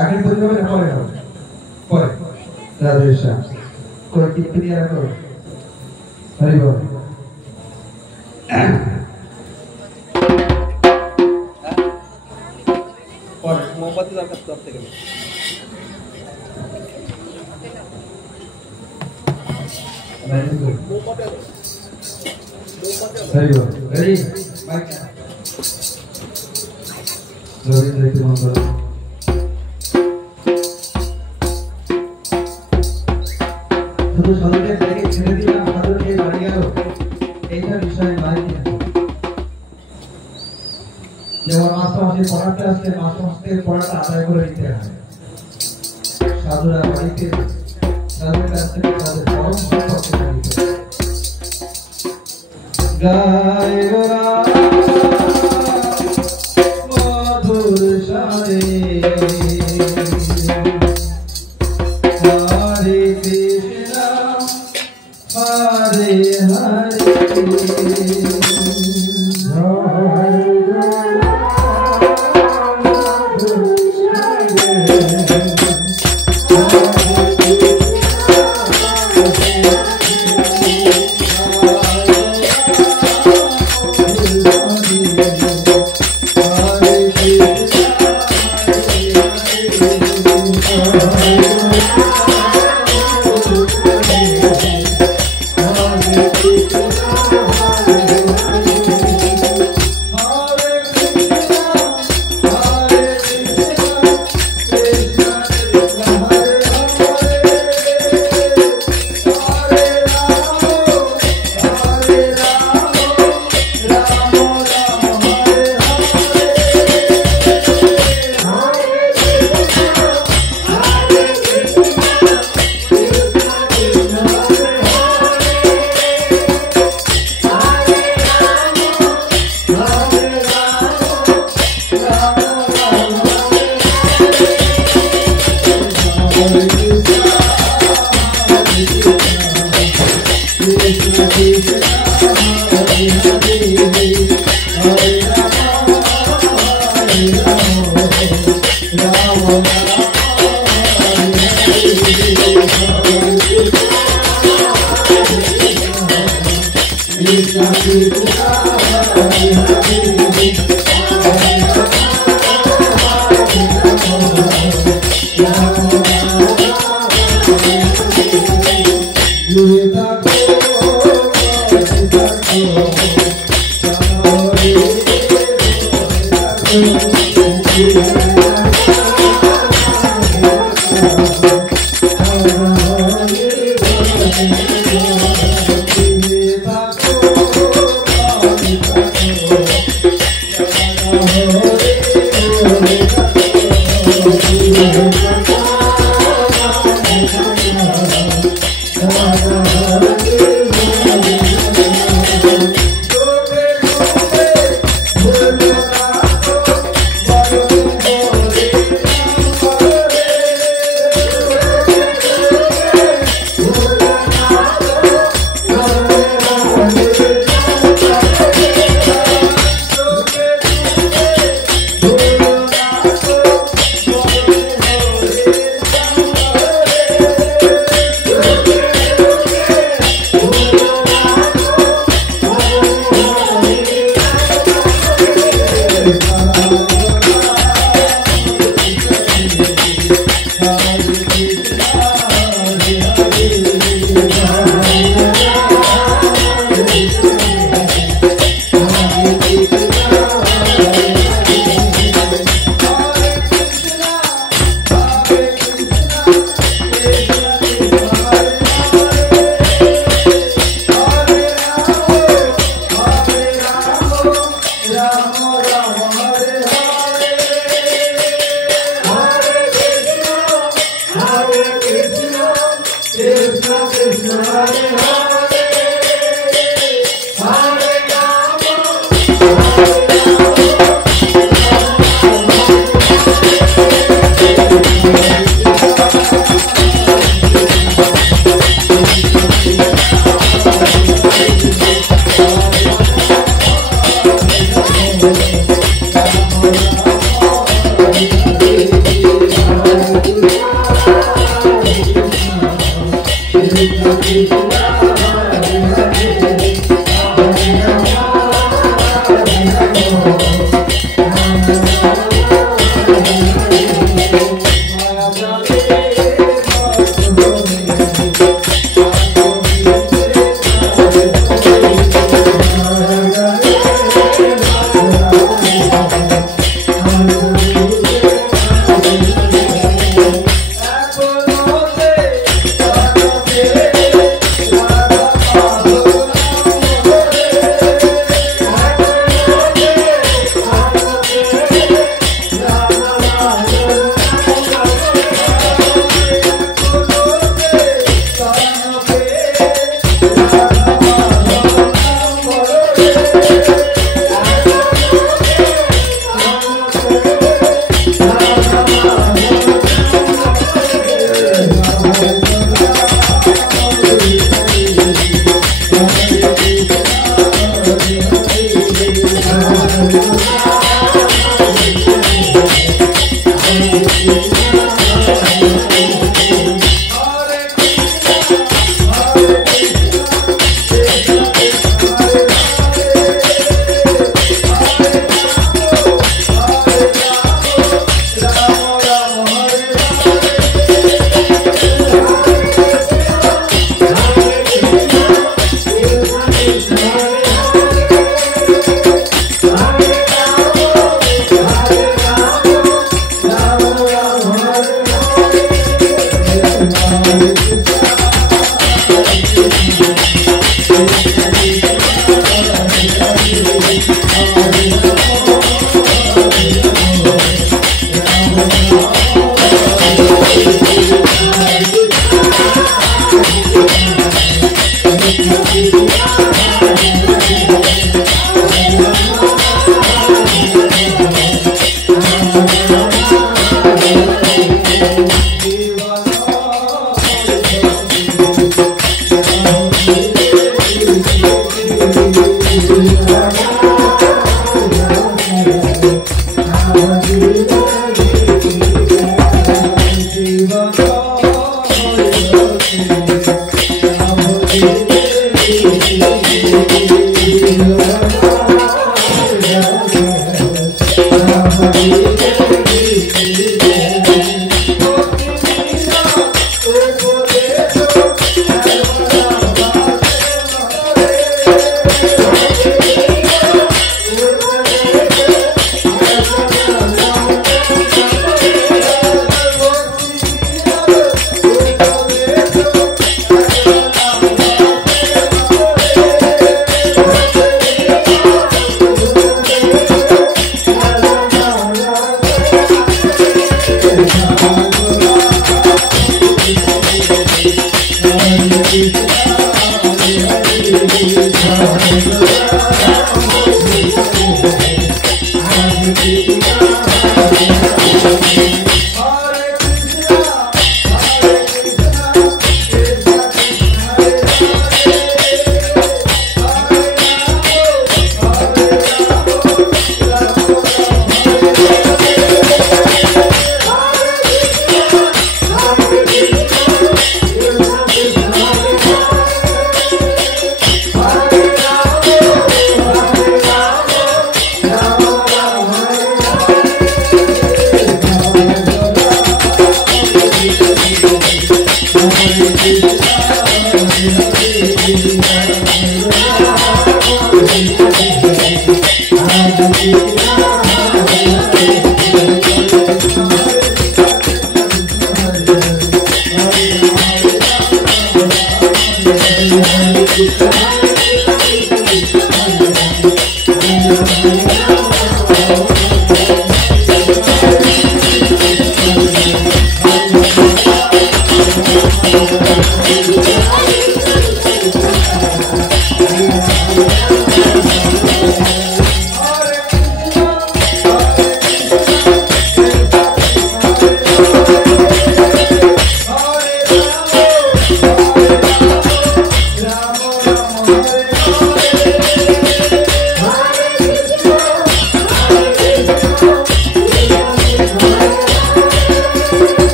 এখন প্রদীপ হবে না পরে হবে, পরে রাধেশ্যাম করে কীর্তন নিয়ে রাখো। হরি বল। পরে মোমবাতি দরকার তো থেকে হরি বল। রেডি মাইক গোবিন্দ কি মন্ত্র শুধু সদকে দেখে ছেড়ে দিলাম, সদকে বাড়ি গেল, এইটা বিষয় নয়। যেমন মাস্টার মাসে পড়াতে আসলে মাস্টার মাস থেকে পড়াটা আদায় করে নিতে হয়। সাধুরা বাড়িতে সাধুর কাছ থেকে তাদের পরম সম্পর্কে নিতে গায় মধুর সারে হরে কৃষ্ণ হরে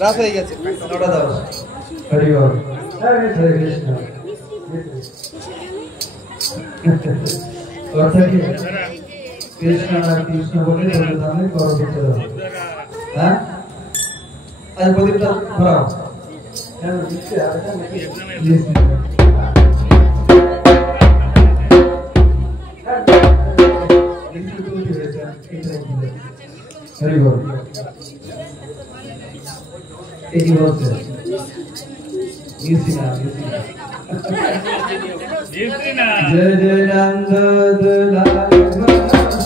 রাত হয়ে গেছে 9:10 হরি বল হরে কৃষ্ণ কথা কি কৃষ্ণ না কৃষ্ণ বলে বলে করো ভিতরে হ্যাঁ আজ প্রদীপটা ধরাও কেন দিচ্ছে আর হরি বল এই বলছে জয় জয় নন্দ দুলাল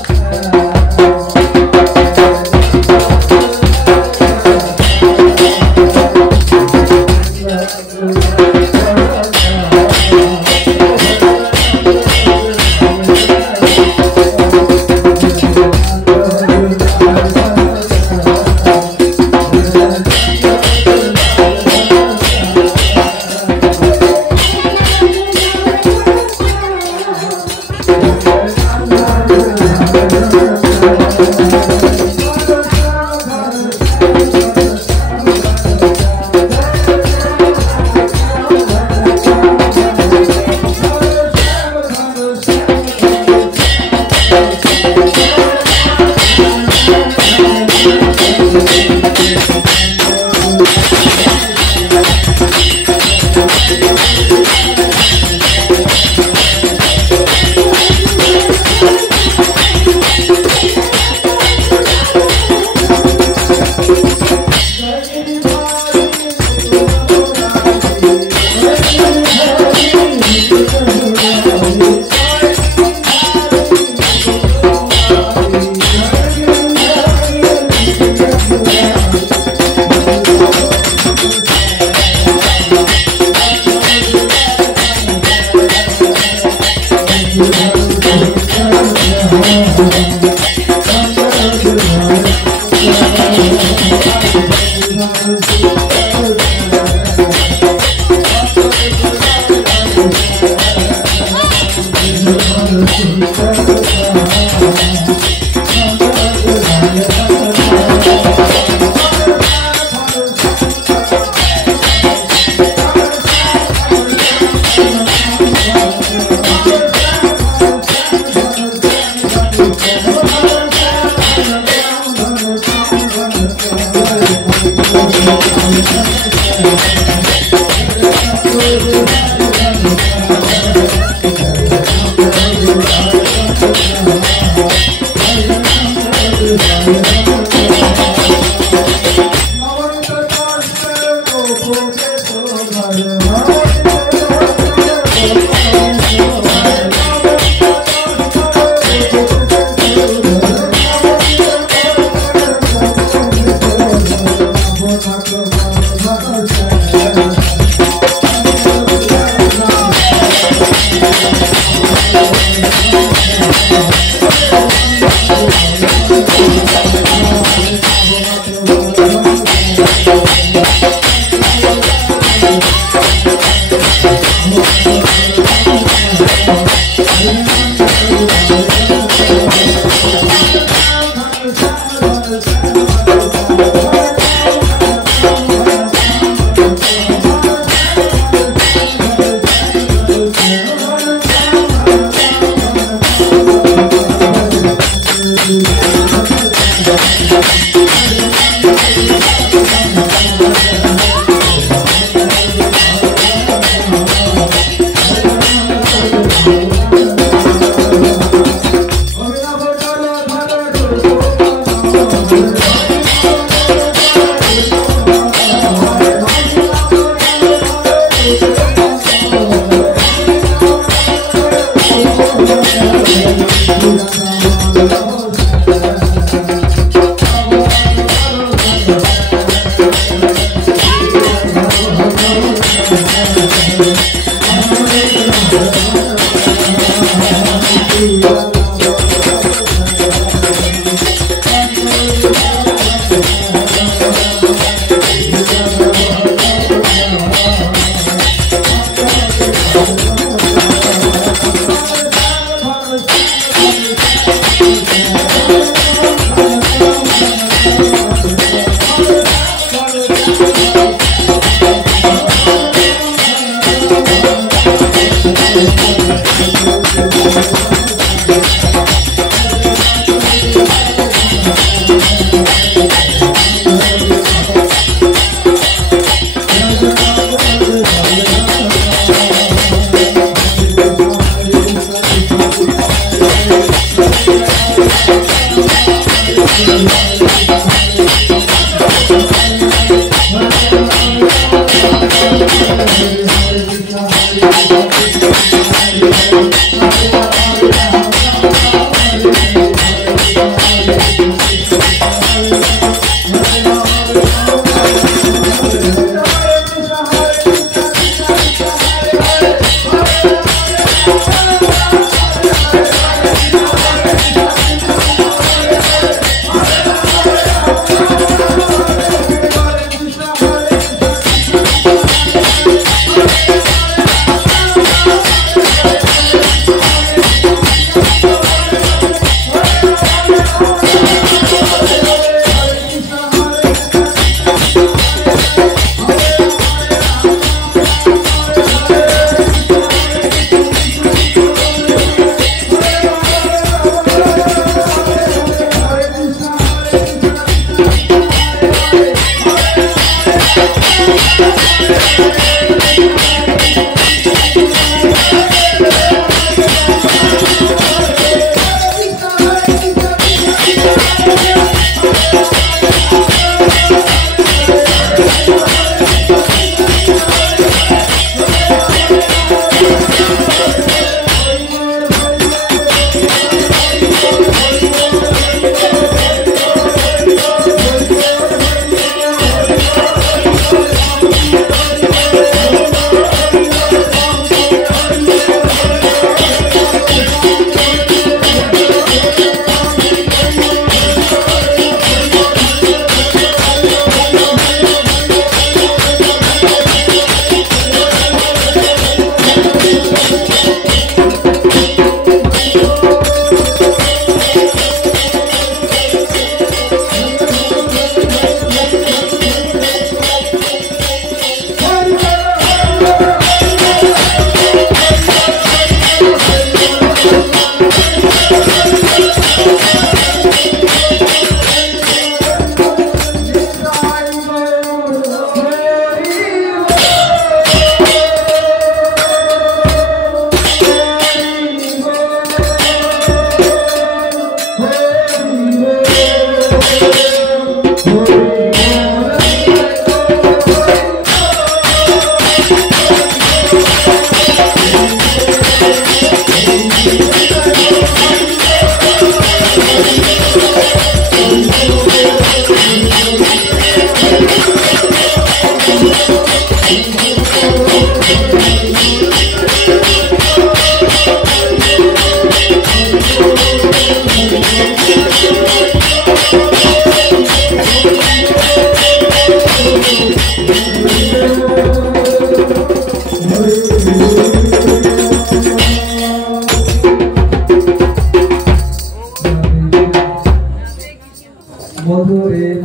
মধুরেম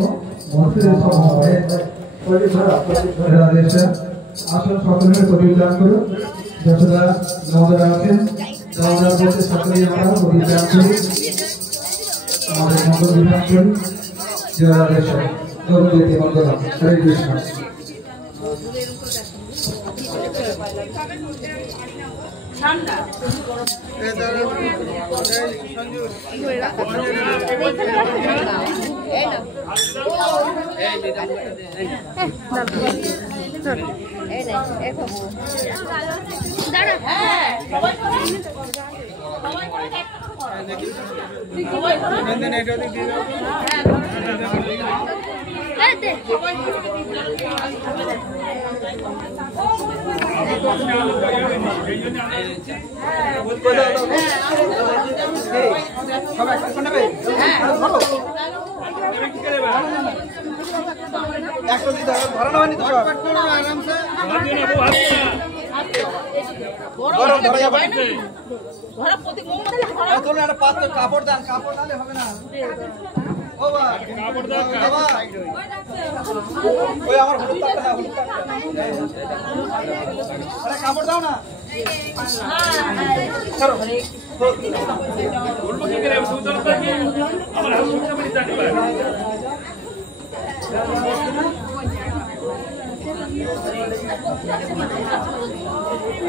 মধুরে সময়ে রাধেশ্যাম আসন সকলের প্রদীপ দান করুন। যতটা নবরা আছেন নবরার বলতে সকলেই আমরা প্রদীপ দান করি, আমাদের মঙ্গল বিধান করি। জয় রাধেশ্যাম গৌরীতে মঙ্গলম। হরে কৃষ্ণ। কাপড় দান, কাপড় দালে হবে না। ও বা কাপড় দাও, ওই আমার হলুদ টাকা না, হলুদ টাকা। আরে কাপড় দাও না। চলো বলবো কি করে সুন্দর থাকি আমার হাত সুন্দর করে জানি ভাই।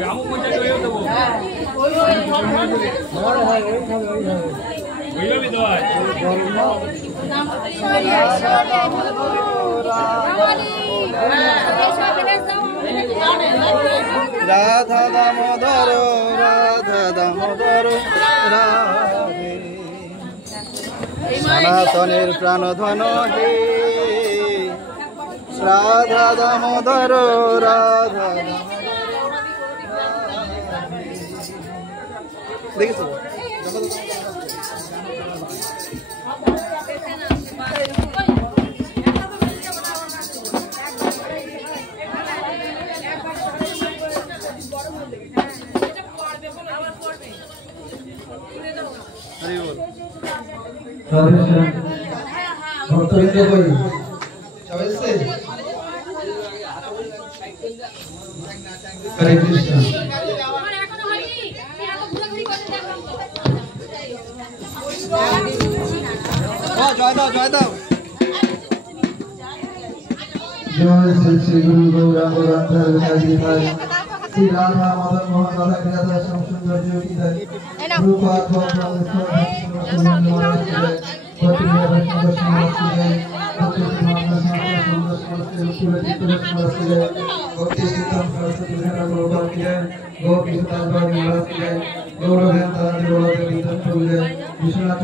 আমু মজা করে দেবো। বড় হয় ওই খাবে ওই হবে। ওইলো বি দোয়া। রাধা দামোদর রাধা দামোদর রাধে সনাতনের প্রাণধন হে রাধা দামোদর রাধা দেখেছো ভক্তবৃন্দ কই সবাই এসেছে? হরে কৃষ্ণ। জয় দাও জয় দাও। জয় শ্রী শ্রী গুরু গৌরাঙ্গ রাধার বিহারী শ্রী রাধা মদন মোহন রাধা রাধা শ্যাম সুন্দর জ্যোতি দাই রূপা বিশ্বনাথ